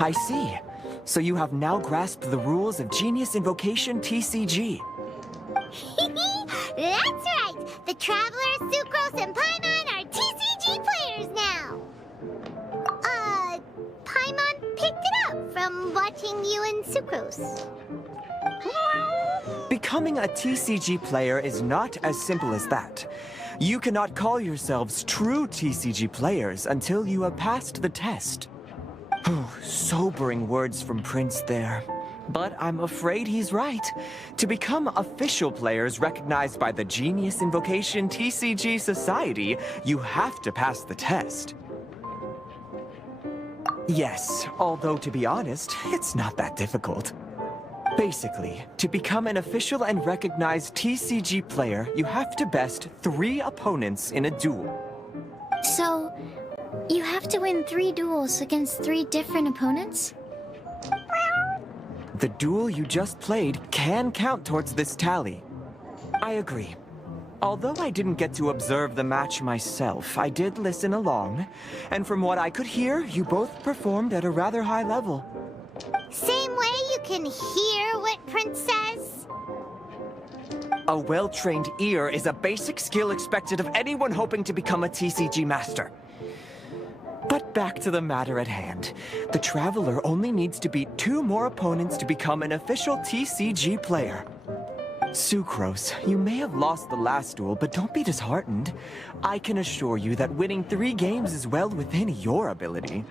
I see. So you have now grasped the rules of Genius Invocation TCG. That's right! The Traveler, Sucrose, and Paimon are TCG players now! Paimon picked it up from watching you and Sucrose. Becoming a TCG player is not as simple as that. You cannot call yourselves true TCG players until you have passed the test. Sobering words from Prince there. But I'm afraid he's right. To become official players recognized by the Genius Invocation TCG Society, you have to pass the test. Yes, although to be honest, it's not that difficult. Basically, to become an official and recognized TCG player, you have to best 3 opponents in a duel. So, you have to win 3 duels against 3 different opponents? The duel you just played can count towards this tally. I agree. Although I didn't get to observe the match myself, I did listen along, and from what I could hear, you both performed at a rather high level. Same way you can hear what Prince says? A well-trained ear is a basic skill expected of anyone hoping to become a TCG master. But back to the matter at hand. The Traveler only needs to beat 2 more opponents to become an official TCG player. Sucrose, you may have lost the last duel, but don't be disheartened. I can assure you that winning 3 games is well within your ability.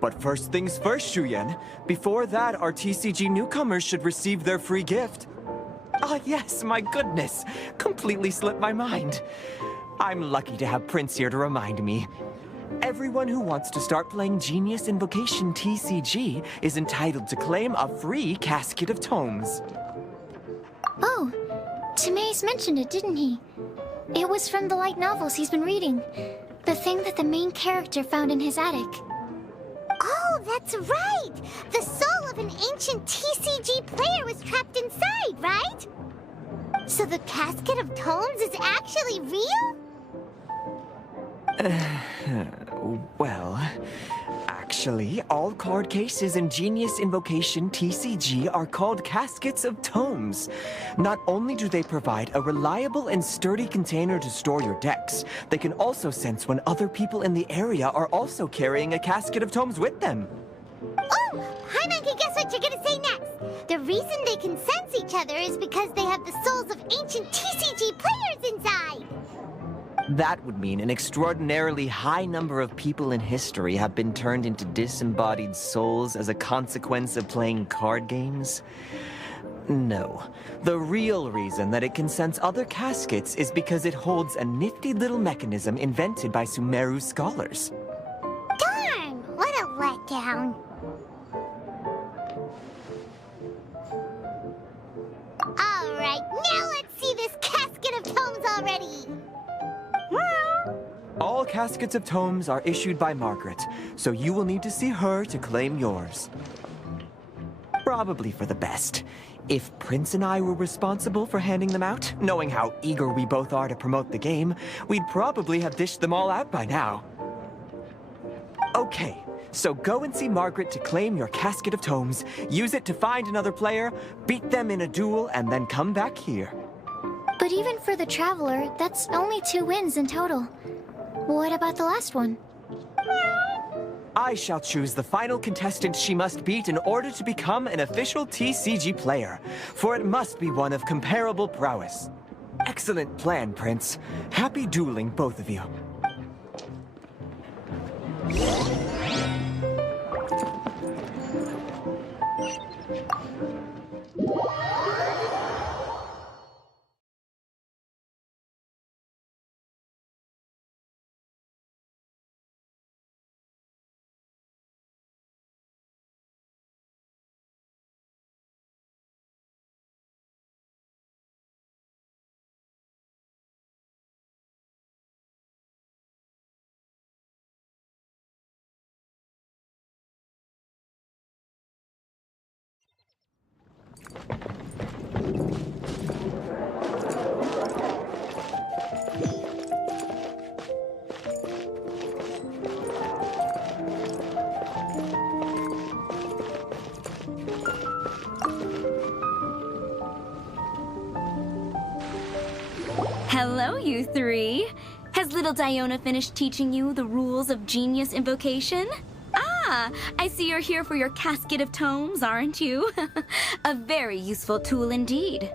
But first things first, Shuyen. Before that, our TCG newcomers should receive their free gift. Ah, yes, my goodness. Completely slipped my mind. I'm lucky to have Prince here to remind me. Everyone who wants to start playing Genius Invocation TCG is entitled to claim a free casket of tomes. Oh, Timaeus mentioned it, didn't he? It was from the light novels he's been reading. The thing that the main character found in his attic. Oh, that's right! The soul of an ancient TCG player was trapped inside, right? So the casket of tomes is actually real? Well, actually, all card cases in Genius Invocation TCG are called caskets of tomes. Not only do they provide a reliable and sturdy container to store your decks, they can also sense when other people in the area are also carrying a casket of tomes with them. Oh, Paimon can guess what you're gonna say next. The reason they can sense each other is because they have the souls of ancient TCG players inside. That would mean an extraordinarily high number of people in history have been turned into disembodied souls as a consequence of playing card games. No. The real reason that it can sense other caskets is because it holds a nifty little mechanism invented by Sumeru scholars. Darn, what a letdown. Alright, now let's see this casket of tomes already. All caskets of tomes are issued by Margaret, so you will need to see her to claim yours. Probably for the best. If Prince and I were responsible for handing them out, knowing how eager we both are to promote the game, we'd probably have dished them all out by now. Okay, so go and see Margaret to claim your casket of tomes, use it to find another player, beat them in a duel, and then come back here. But even for the Traveler, that's only 2 wins in total. What about the last one? I shall choose the final contestant she must beat in order to become an official TCG player, for it must be one of comparable prowess. Excellent plan, Prince. Happy dueling, both of you. Hello, you three. Has little Diona finished teaching you the rules of genius invocation? Ah, I see you're here for your casket of tomes, aren't you? A very useful tool indeed.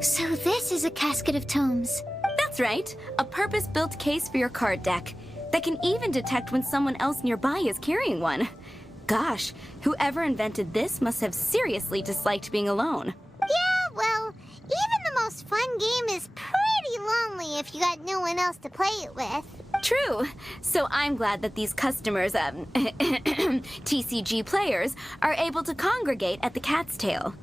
So this is a casket of tomes. That's right, a purpose-built case for your card deck that can even detect when someone else nearby is carrying one. Gosh, whoever invented this must have seriously disliked being alone. Yeah, well, even the most fun game is pretty lonely if you got no one else to play it with. True. So I'm glad that these customers, TCG players, are able to congregate at the Cat's Tail.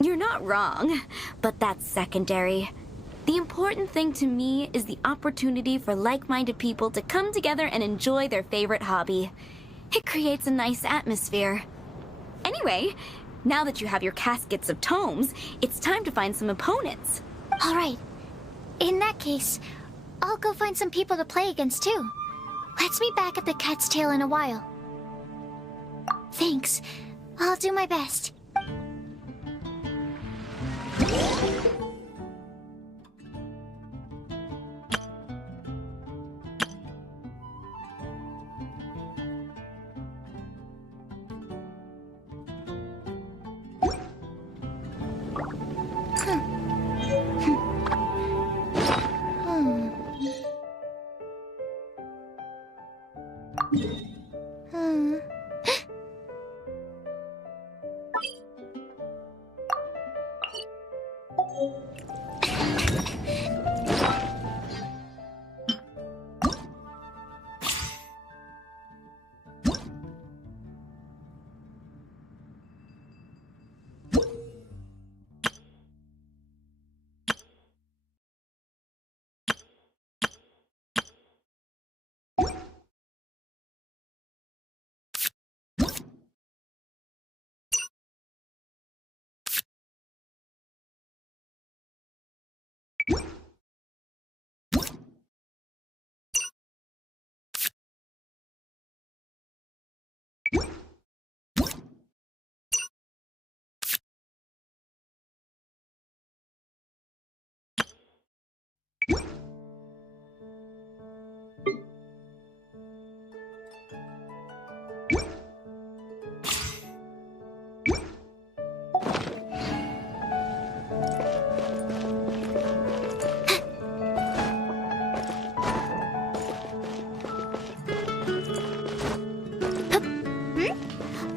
You're not wrong, but that's secondary. The important thing to me is the opportunity for like-minded people to come together and enjoy their favorite hobby. It creates a nice atmosphere. Anyway, now that you have your caskets of tomes, it's time to find some opponents. All right. In that case, I'll go find some people to play against too. Let's meet back at the Cat's Tail in a while. Thanks. I'll do my best.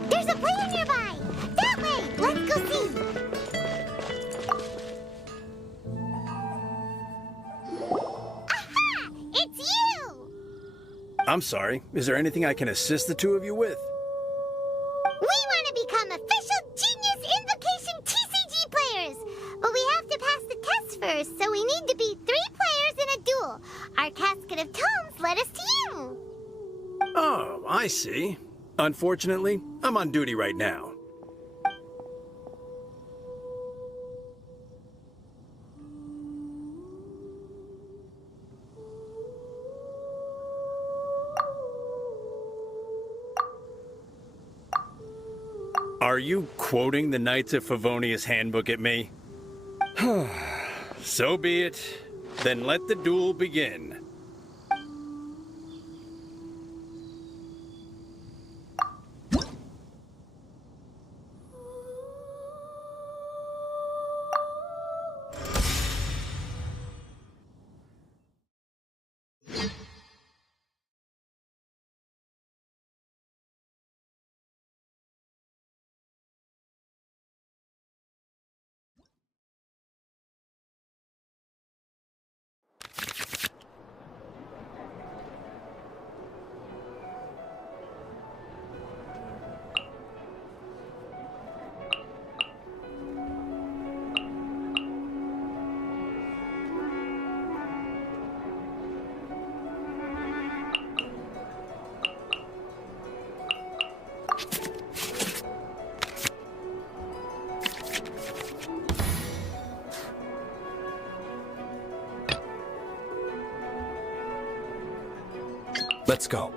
There's a player nearby! That way! Let's go see! Aha! It's you! I'm sorry. Is there anything I can assist the two of you with? We want to become official Genius Invocation TCG players! But we have to pass the test first, so we need to be 3 players in a duel. Our casket of tomes led us to you! Oh, I see. Unfortunately, I'm on duty right now. Are you quoting the Knights of Favonius handbook at me? So be it. Then let the duel begin. Let's go.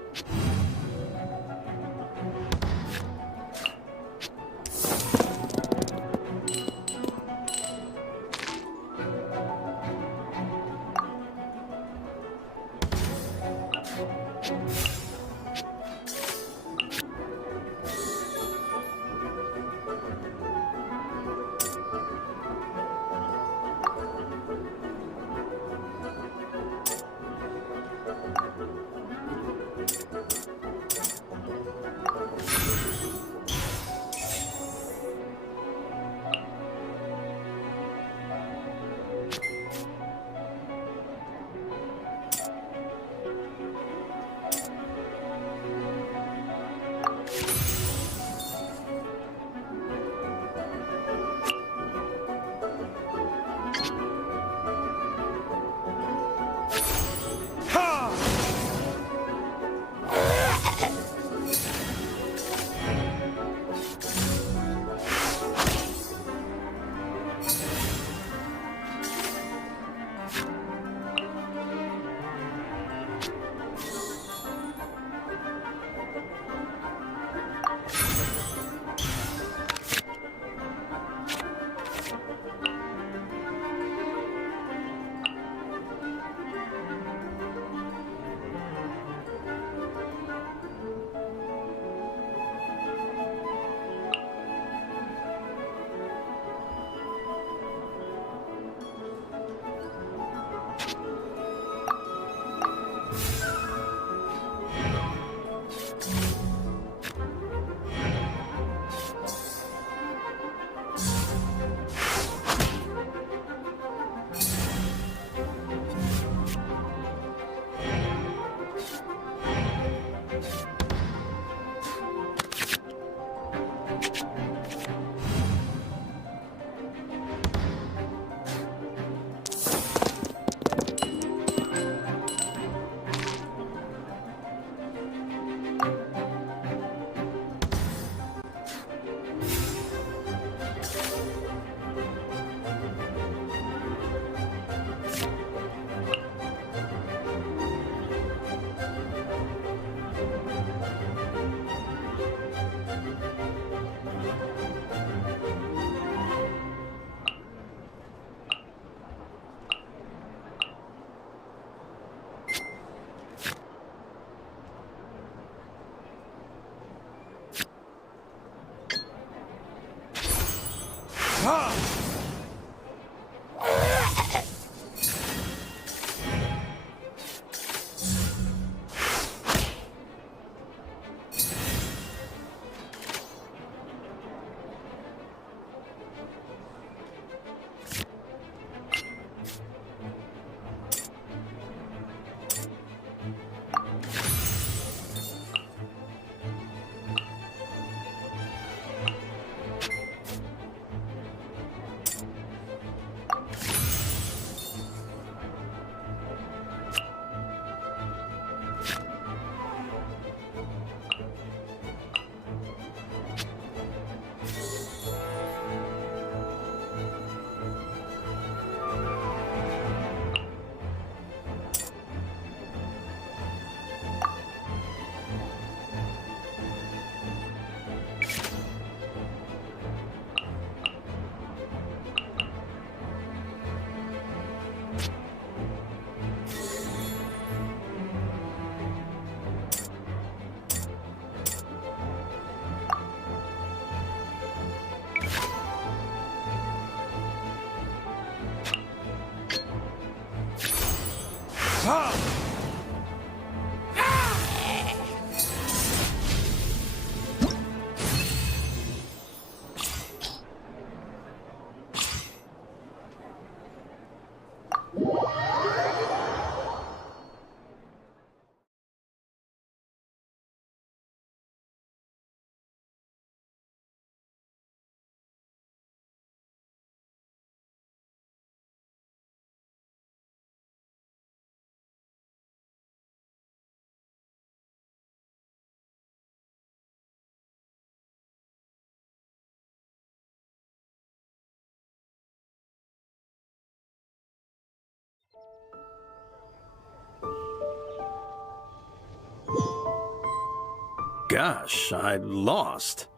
Gosh, I lost.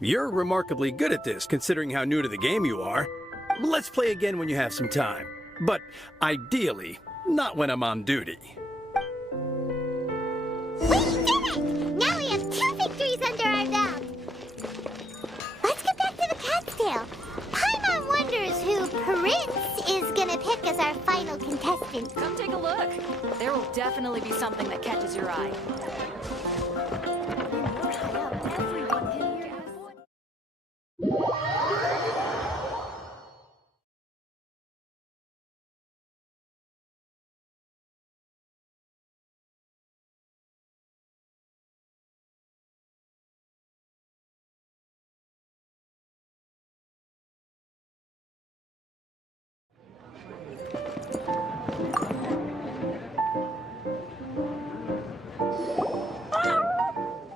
You're remarkably good at this, considering how new to the game you are. Let's play again when you have some time. But ideally, not when I'm on duty. We did it! Now we have 2 victories under our belt. Let's get back to the cat's tail. Paimon wonders who Prince is gonna pick as our final contestant. Come take a look. There will definitely be something that catches your eye.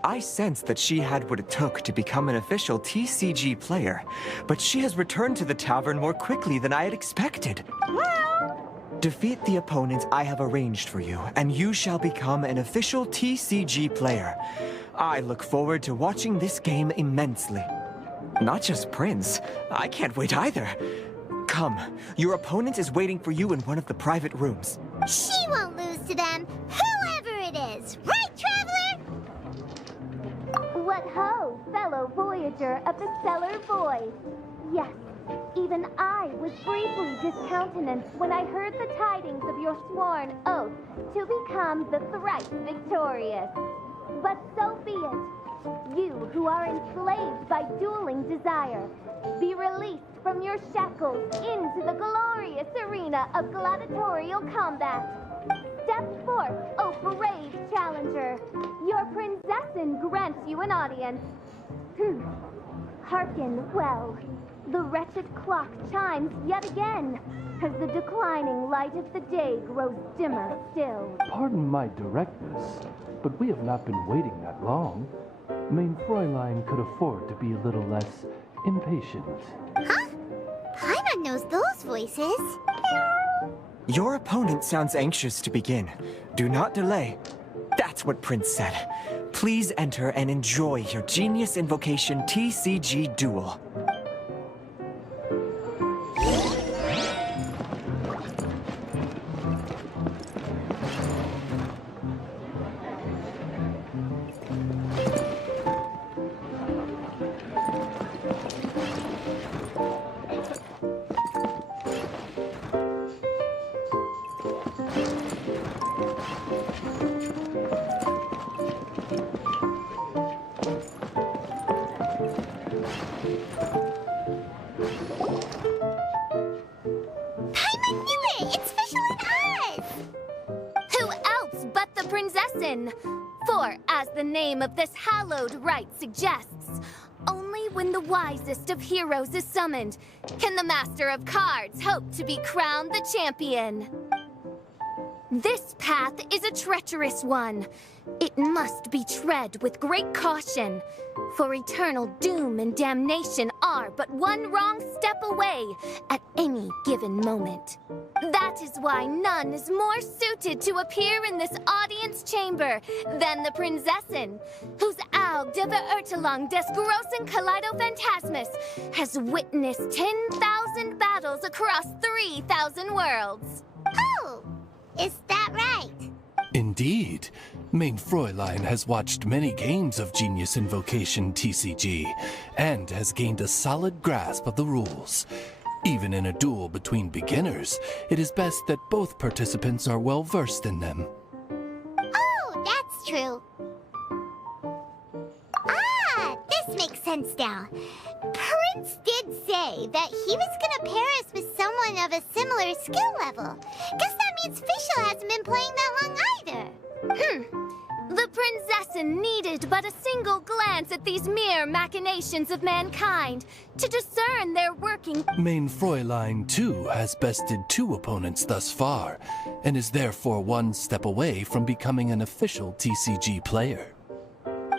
I sensed that she had what it took to become an official TCG player, but she has returned to the tavern more quickly than I had expected. Defeat the opponents I have arranged for you, and you shall become an official TCG player. I look forward to watching this game immensely. Not just Prince, I can't wait either. Come, your opponent is waiting for you in one of the private rooms. She won't lose to them, whoever it is. Right, Traveler? What ho, fellow voyager of the stellar void. Yes, even I was briefly discountenanced when I heard the tidings of your sworn oath to become the thrice victorious. But so be it. You who are enslaved by dueling desire, be released from your shackles into the glorious arena of gladiatorial combat. Step forth, O brave challenger. Your princessin grants you an audience. Hearken well. The wretched clock chimes yet again, as the declining light of the day grows dimmer still. Pardon my directness, but we have not been waiting that long. Mein Fräulein could afford to be a little less impatient. Huh? Paimon knows those voices. Your opponent sounds anxious to begin. Do not delay. That's what Prince said. Please enter and enjoy your Genius Invocation TCG duel. For, as the name of this hallowed rite suggests, only when the wisest of heroes is summoned can the Master of Cards hope to be crowned the champion. This path is a treacherous one. It must be tread with great caution, for eternal doom and damnation are but one wrong step away at any given moment. That is why none is more suited to appear in this audience chamber than the Prinzessin, whose Aug de Beurtelung des großen Kaleido-Phantasmus has witnessed 10,000 battles across 3,000 worlds. Oh, is that right? Indeed. Mein Fräulein has watched many games of Genius Invocation TCG, and has gained a solid grasp of the rules. Even in a duel between beginners, it is best that both participants are well versed in them. Oh, that's true. Ah, this makes sense now. Prince did say that he was gonna pair us with someone of a similar skill level. Guess that means Fischl hasn't been playing that long either. The Prinzessin needed but a single glance at these mere machinations of mankind to discern their working. Mein Fräulein, too, has bested 2 opponents thus far, and is therefore one step away from becoming an official TCG player.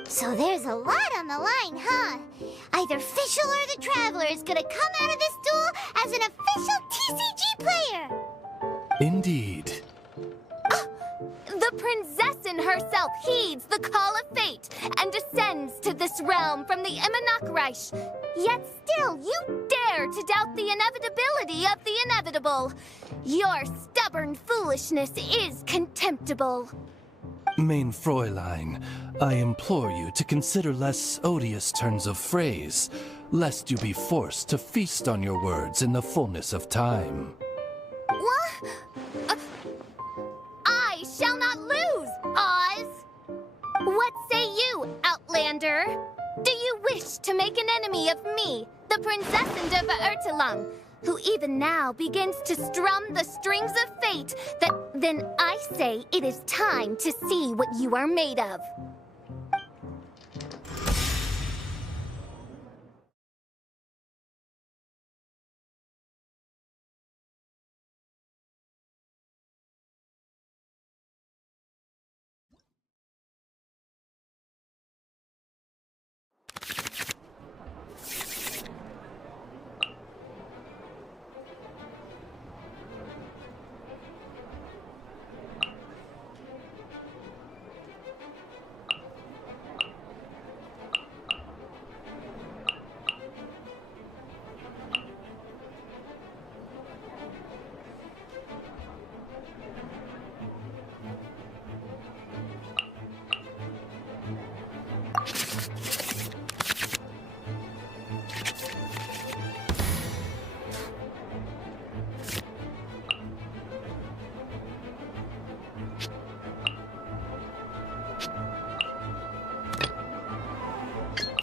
So there's a lot on the line, huh? Either Fischl or the Traveler is gonna come out of this duel as an official TCG player! Indeed. The Prinzessin herself heeds the call of fate and descends to this realm from the Immonakreich. Yet still, you dare to doubt the inevitability of the inevitable. Your stubborn foolishness is contemptible. Mein Fräulein, I implore you to consider less odious turns of phrase, lest you be forced to feast on your words in the fullness of time. What? I shall not lose, Oz! What say you, Outlander? Do you wish to make an enemy of me, the Princess of Ertelung, who even now begins to strum the strings of fate, then I say it is time to see what you are made of.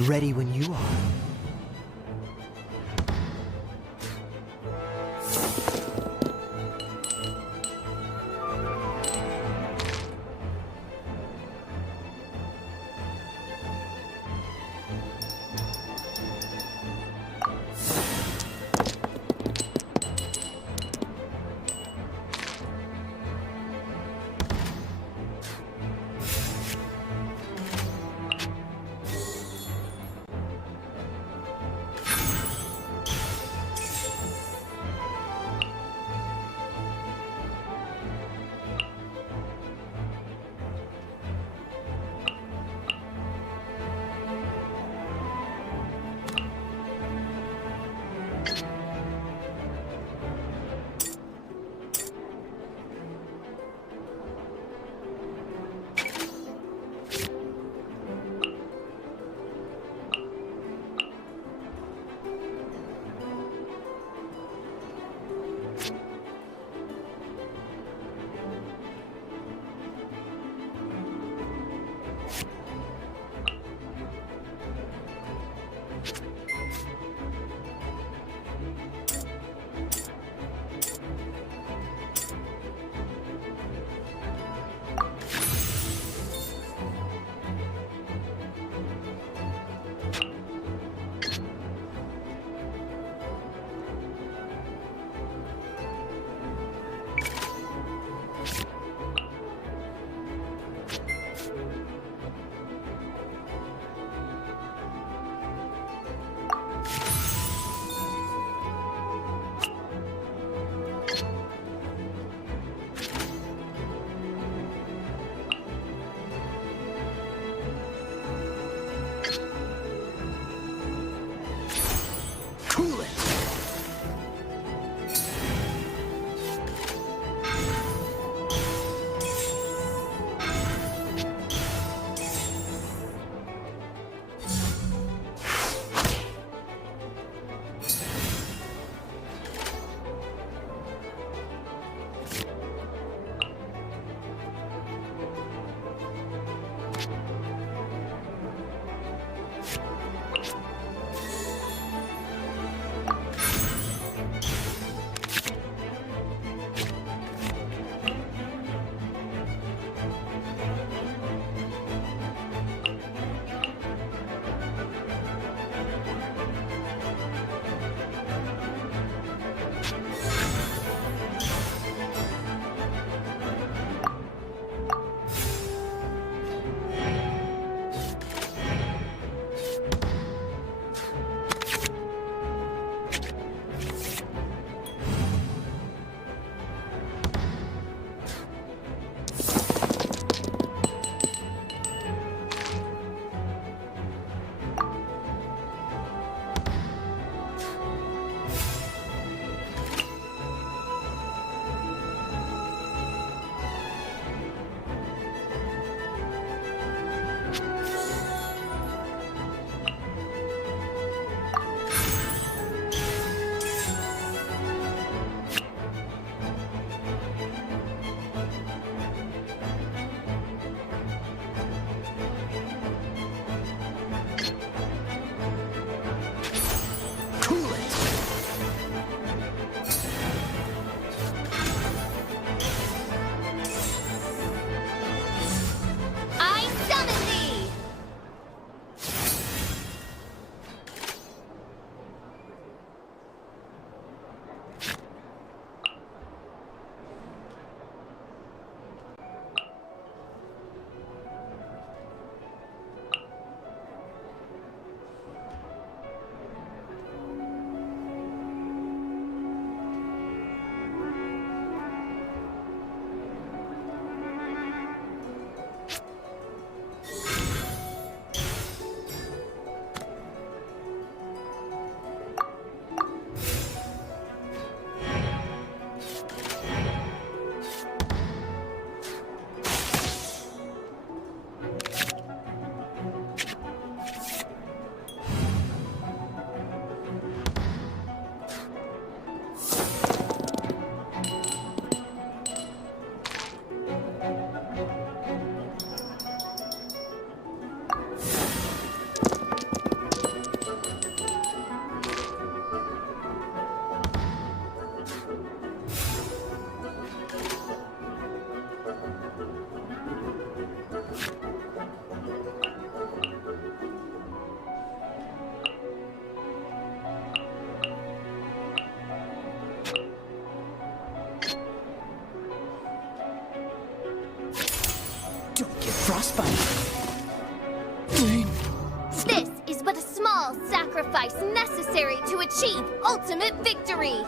Ready when you are. spite. This is but a small sacrifice necessary to achieve ultimate victory.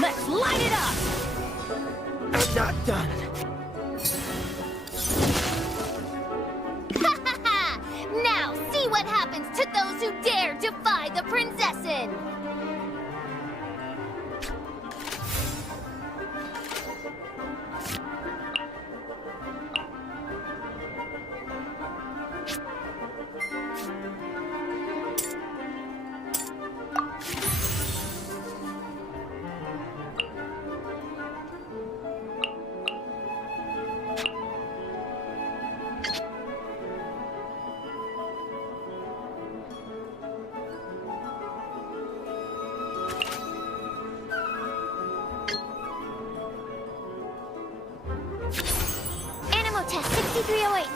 Let's light it up! I'm not done. Ha ha ha! Now see what happens to those who dare defy the Prinzessin! Test 6308.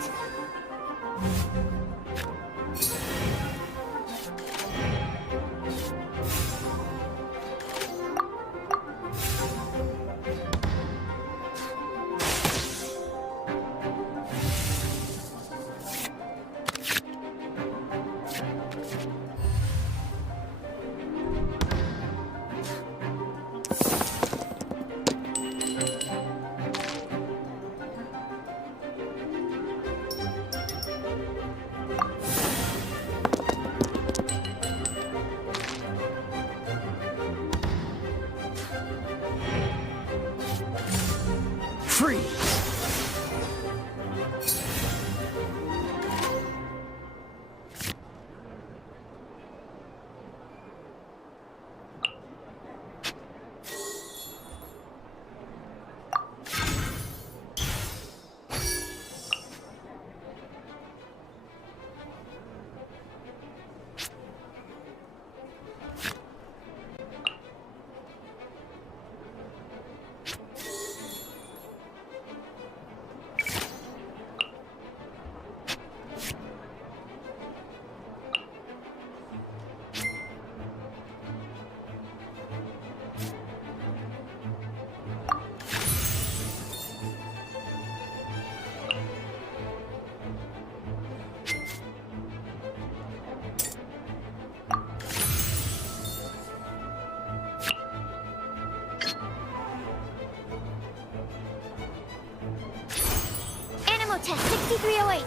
Test 6308.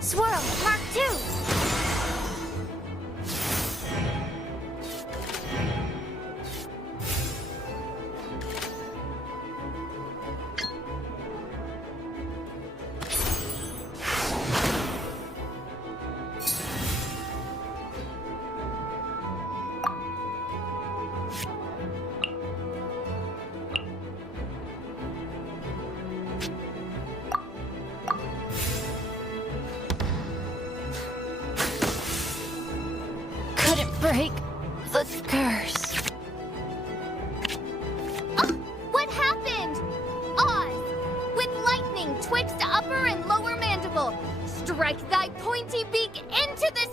Swirl, Mark 2! Break the curse. What happened? Oz, with lightning twixt upper and lower mandible, strike thy pointy beak into this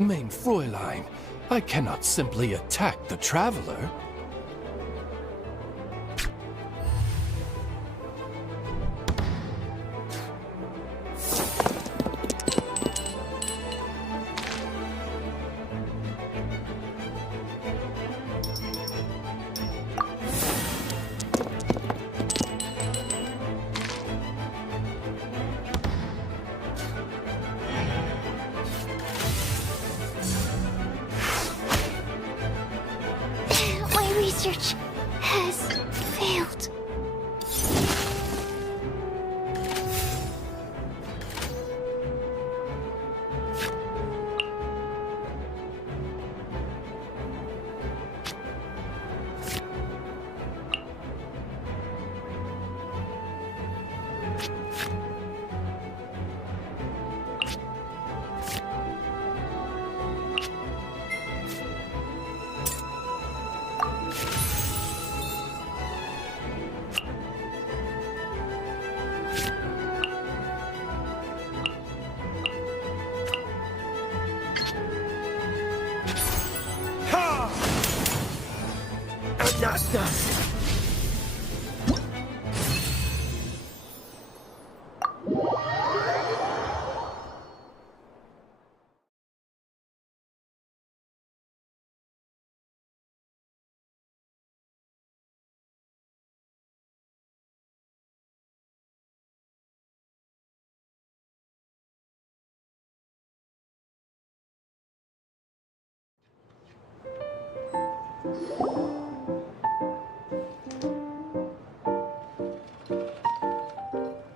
Main Fräulein, I cannot simply attack the Traveler. My research has failed.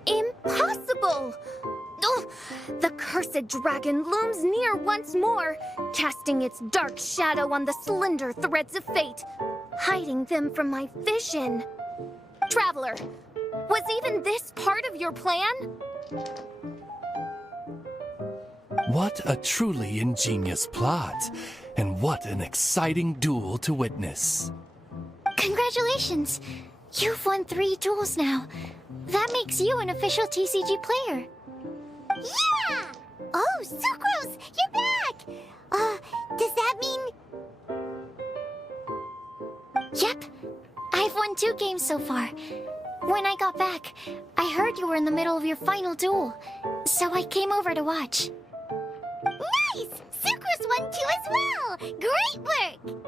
Impossible! Ugh! The cursed dragon looms near once more, casting its dark shadow on the slender threads of fate, hiding them from my vision. Traveler, was even this part of your plan? What a truly ingenious plot, and what an exciting duel to witness. Congratulations! You've won 3 duels now. That makes you an official TCG player. Yeah! Oh, Sucrose, you're back! Does that mean... Yep. I've won 2 games so far. When I got back, I heard you were in the middle of your final duel, so I came over to watch. Nice! Sucrose won too as well! Great work!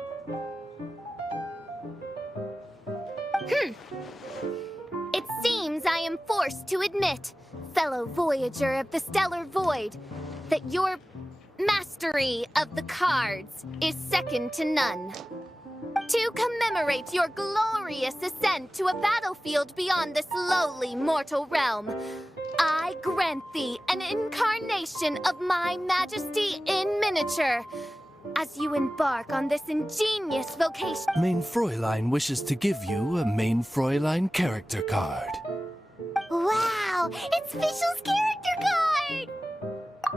It seems I am forced to admit, fellow voyager of the stellar void, that your mastery of the cards is second to none. To commemorate your glorious ascent to a battlefield beyond this lowly mortal realm, I grant thee an incarnation of my majesty in miniature, as you embark on this ingenious vocation. Main Fräulein wishes to give you a Main Fräulein character card. Wow! It's Fischl's character card!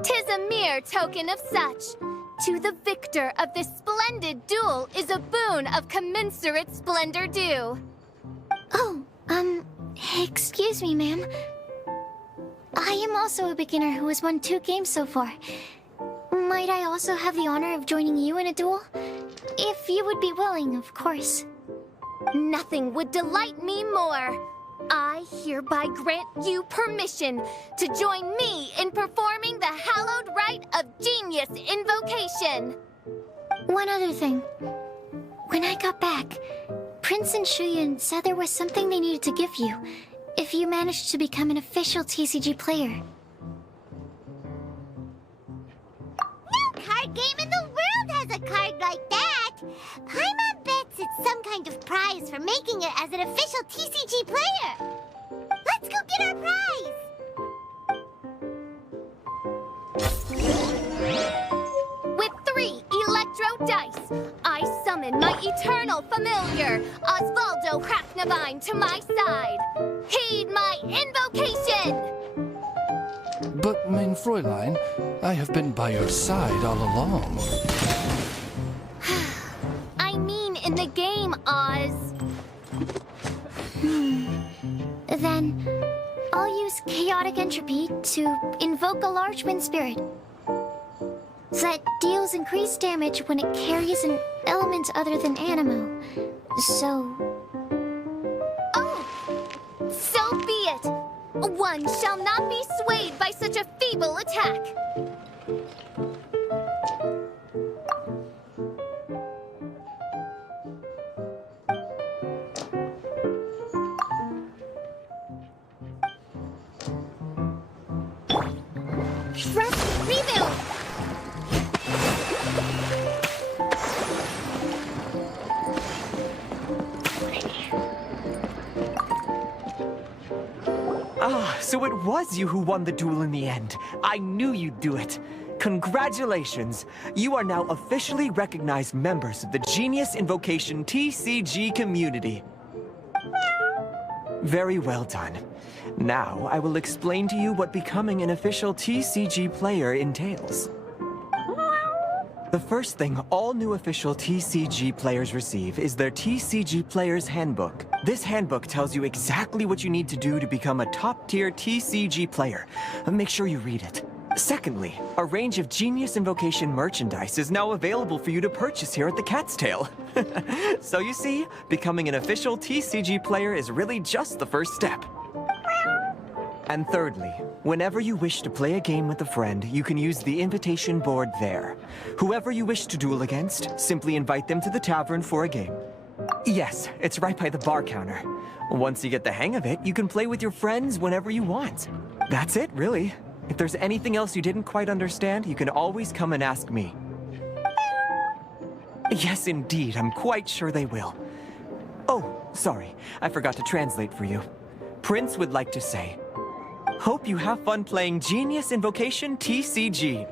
'Tis a mere token of such. To the victor of this splendid duel is a boon of commensurate splendor due. Oh, excuse me, ma'am. I am also a beginner who has won 2 games so far. Might I also have the honor of joining you in a duel? If you would be willing, of course. Nothing would delight me more. I hereby grant you permission to join me in performing the hallowed rite of genius invocation. One other thing. When I got back, Prince and Shuyan said there was something they needed to give you if you managed to become an official TCG player. No card game in the world has a card like that! Paimon bets it's some kind of prize for making it as an official TCG player! Let's go get our prize! With 3 electro dice, I summon my eternal familiar, Osvaldo Cracknavine, to my side. Heed my invocation! But, Main Fräulein, I have been by your side all along. I mean in the game, Oz. Then, I'll use Chaotic Entropy to invoke a large wind spirit. that deals increased damage when it carries an element other than Animo. So... Oh! So be it! One shall not be swayed by such a feeble attack! Thrust rebuild! Ah, so it was you who won the duel in the end. I knew you'd do it. Congratulations! You are now officially recognized members of the Genius Invocation TCG community. Very well done. Now, I will explain to you what becoming an official TCG player entails. The first thing all new official TCG players receive is their TCG Player's Handbook. This handbook tells you exactly what you need to do to become a top-tier TCG player. Make sure you read it. Secondly, a range of Genius Invocation merchandise is now available for you to purchase here at the Cat's Tail. So you see, becoming an official TCG player is really just the first step. And thirdly, whenever you wish to play a game with a friend, you can use the invitation board there. Whoever you wish to duel against, simply invite them to the tavern for a game. Yes, it's right by the bar counter. Once you get the hang of it, you can play with your friends whenever you want. That's it, really. If there's anything else you didn't quite understand, you can always come and ask me. Yes, indeed, I'm quite sure they will. Oh, sorry, I forgot to translate for you. Prince would like to say, hope you have fun playing Genius Invocation TCG.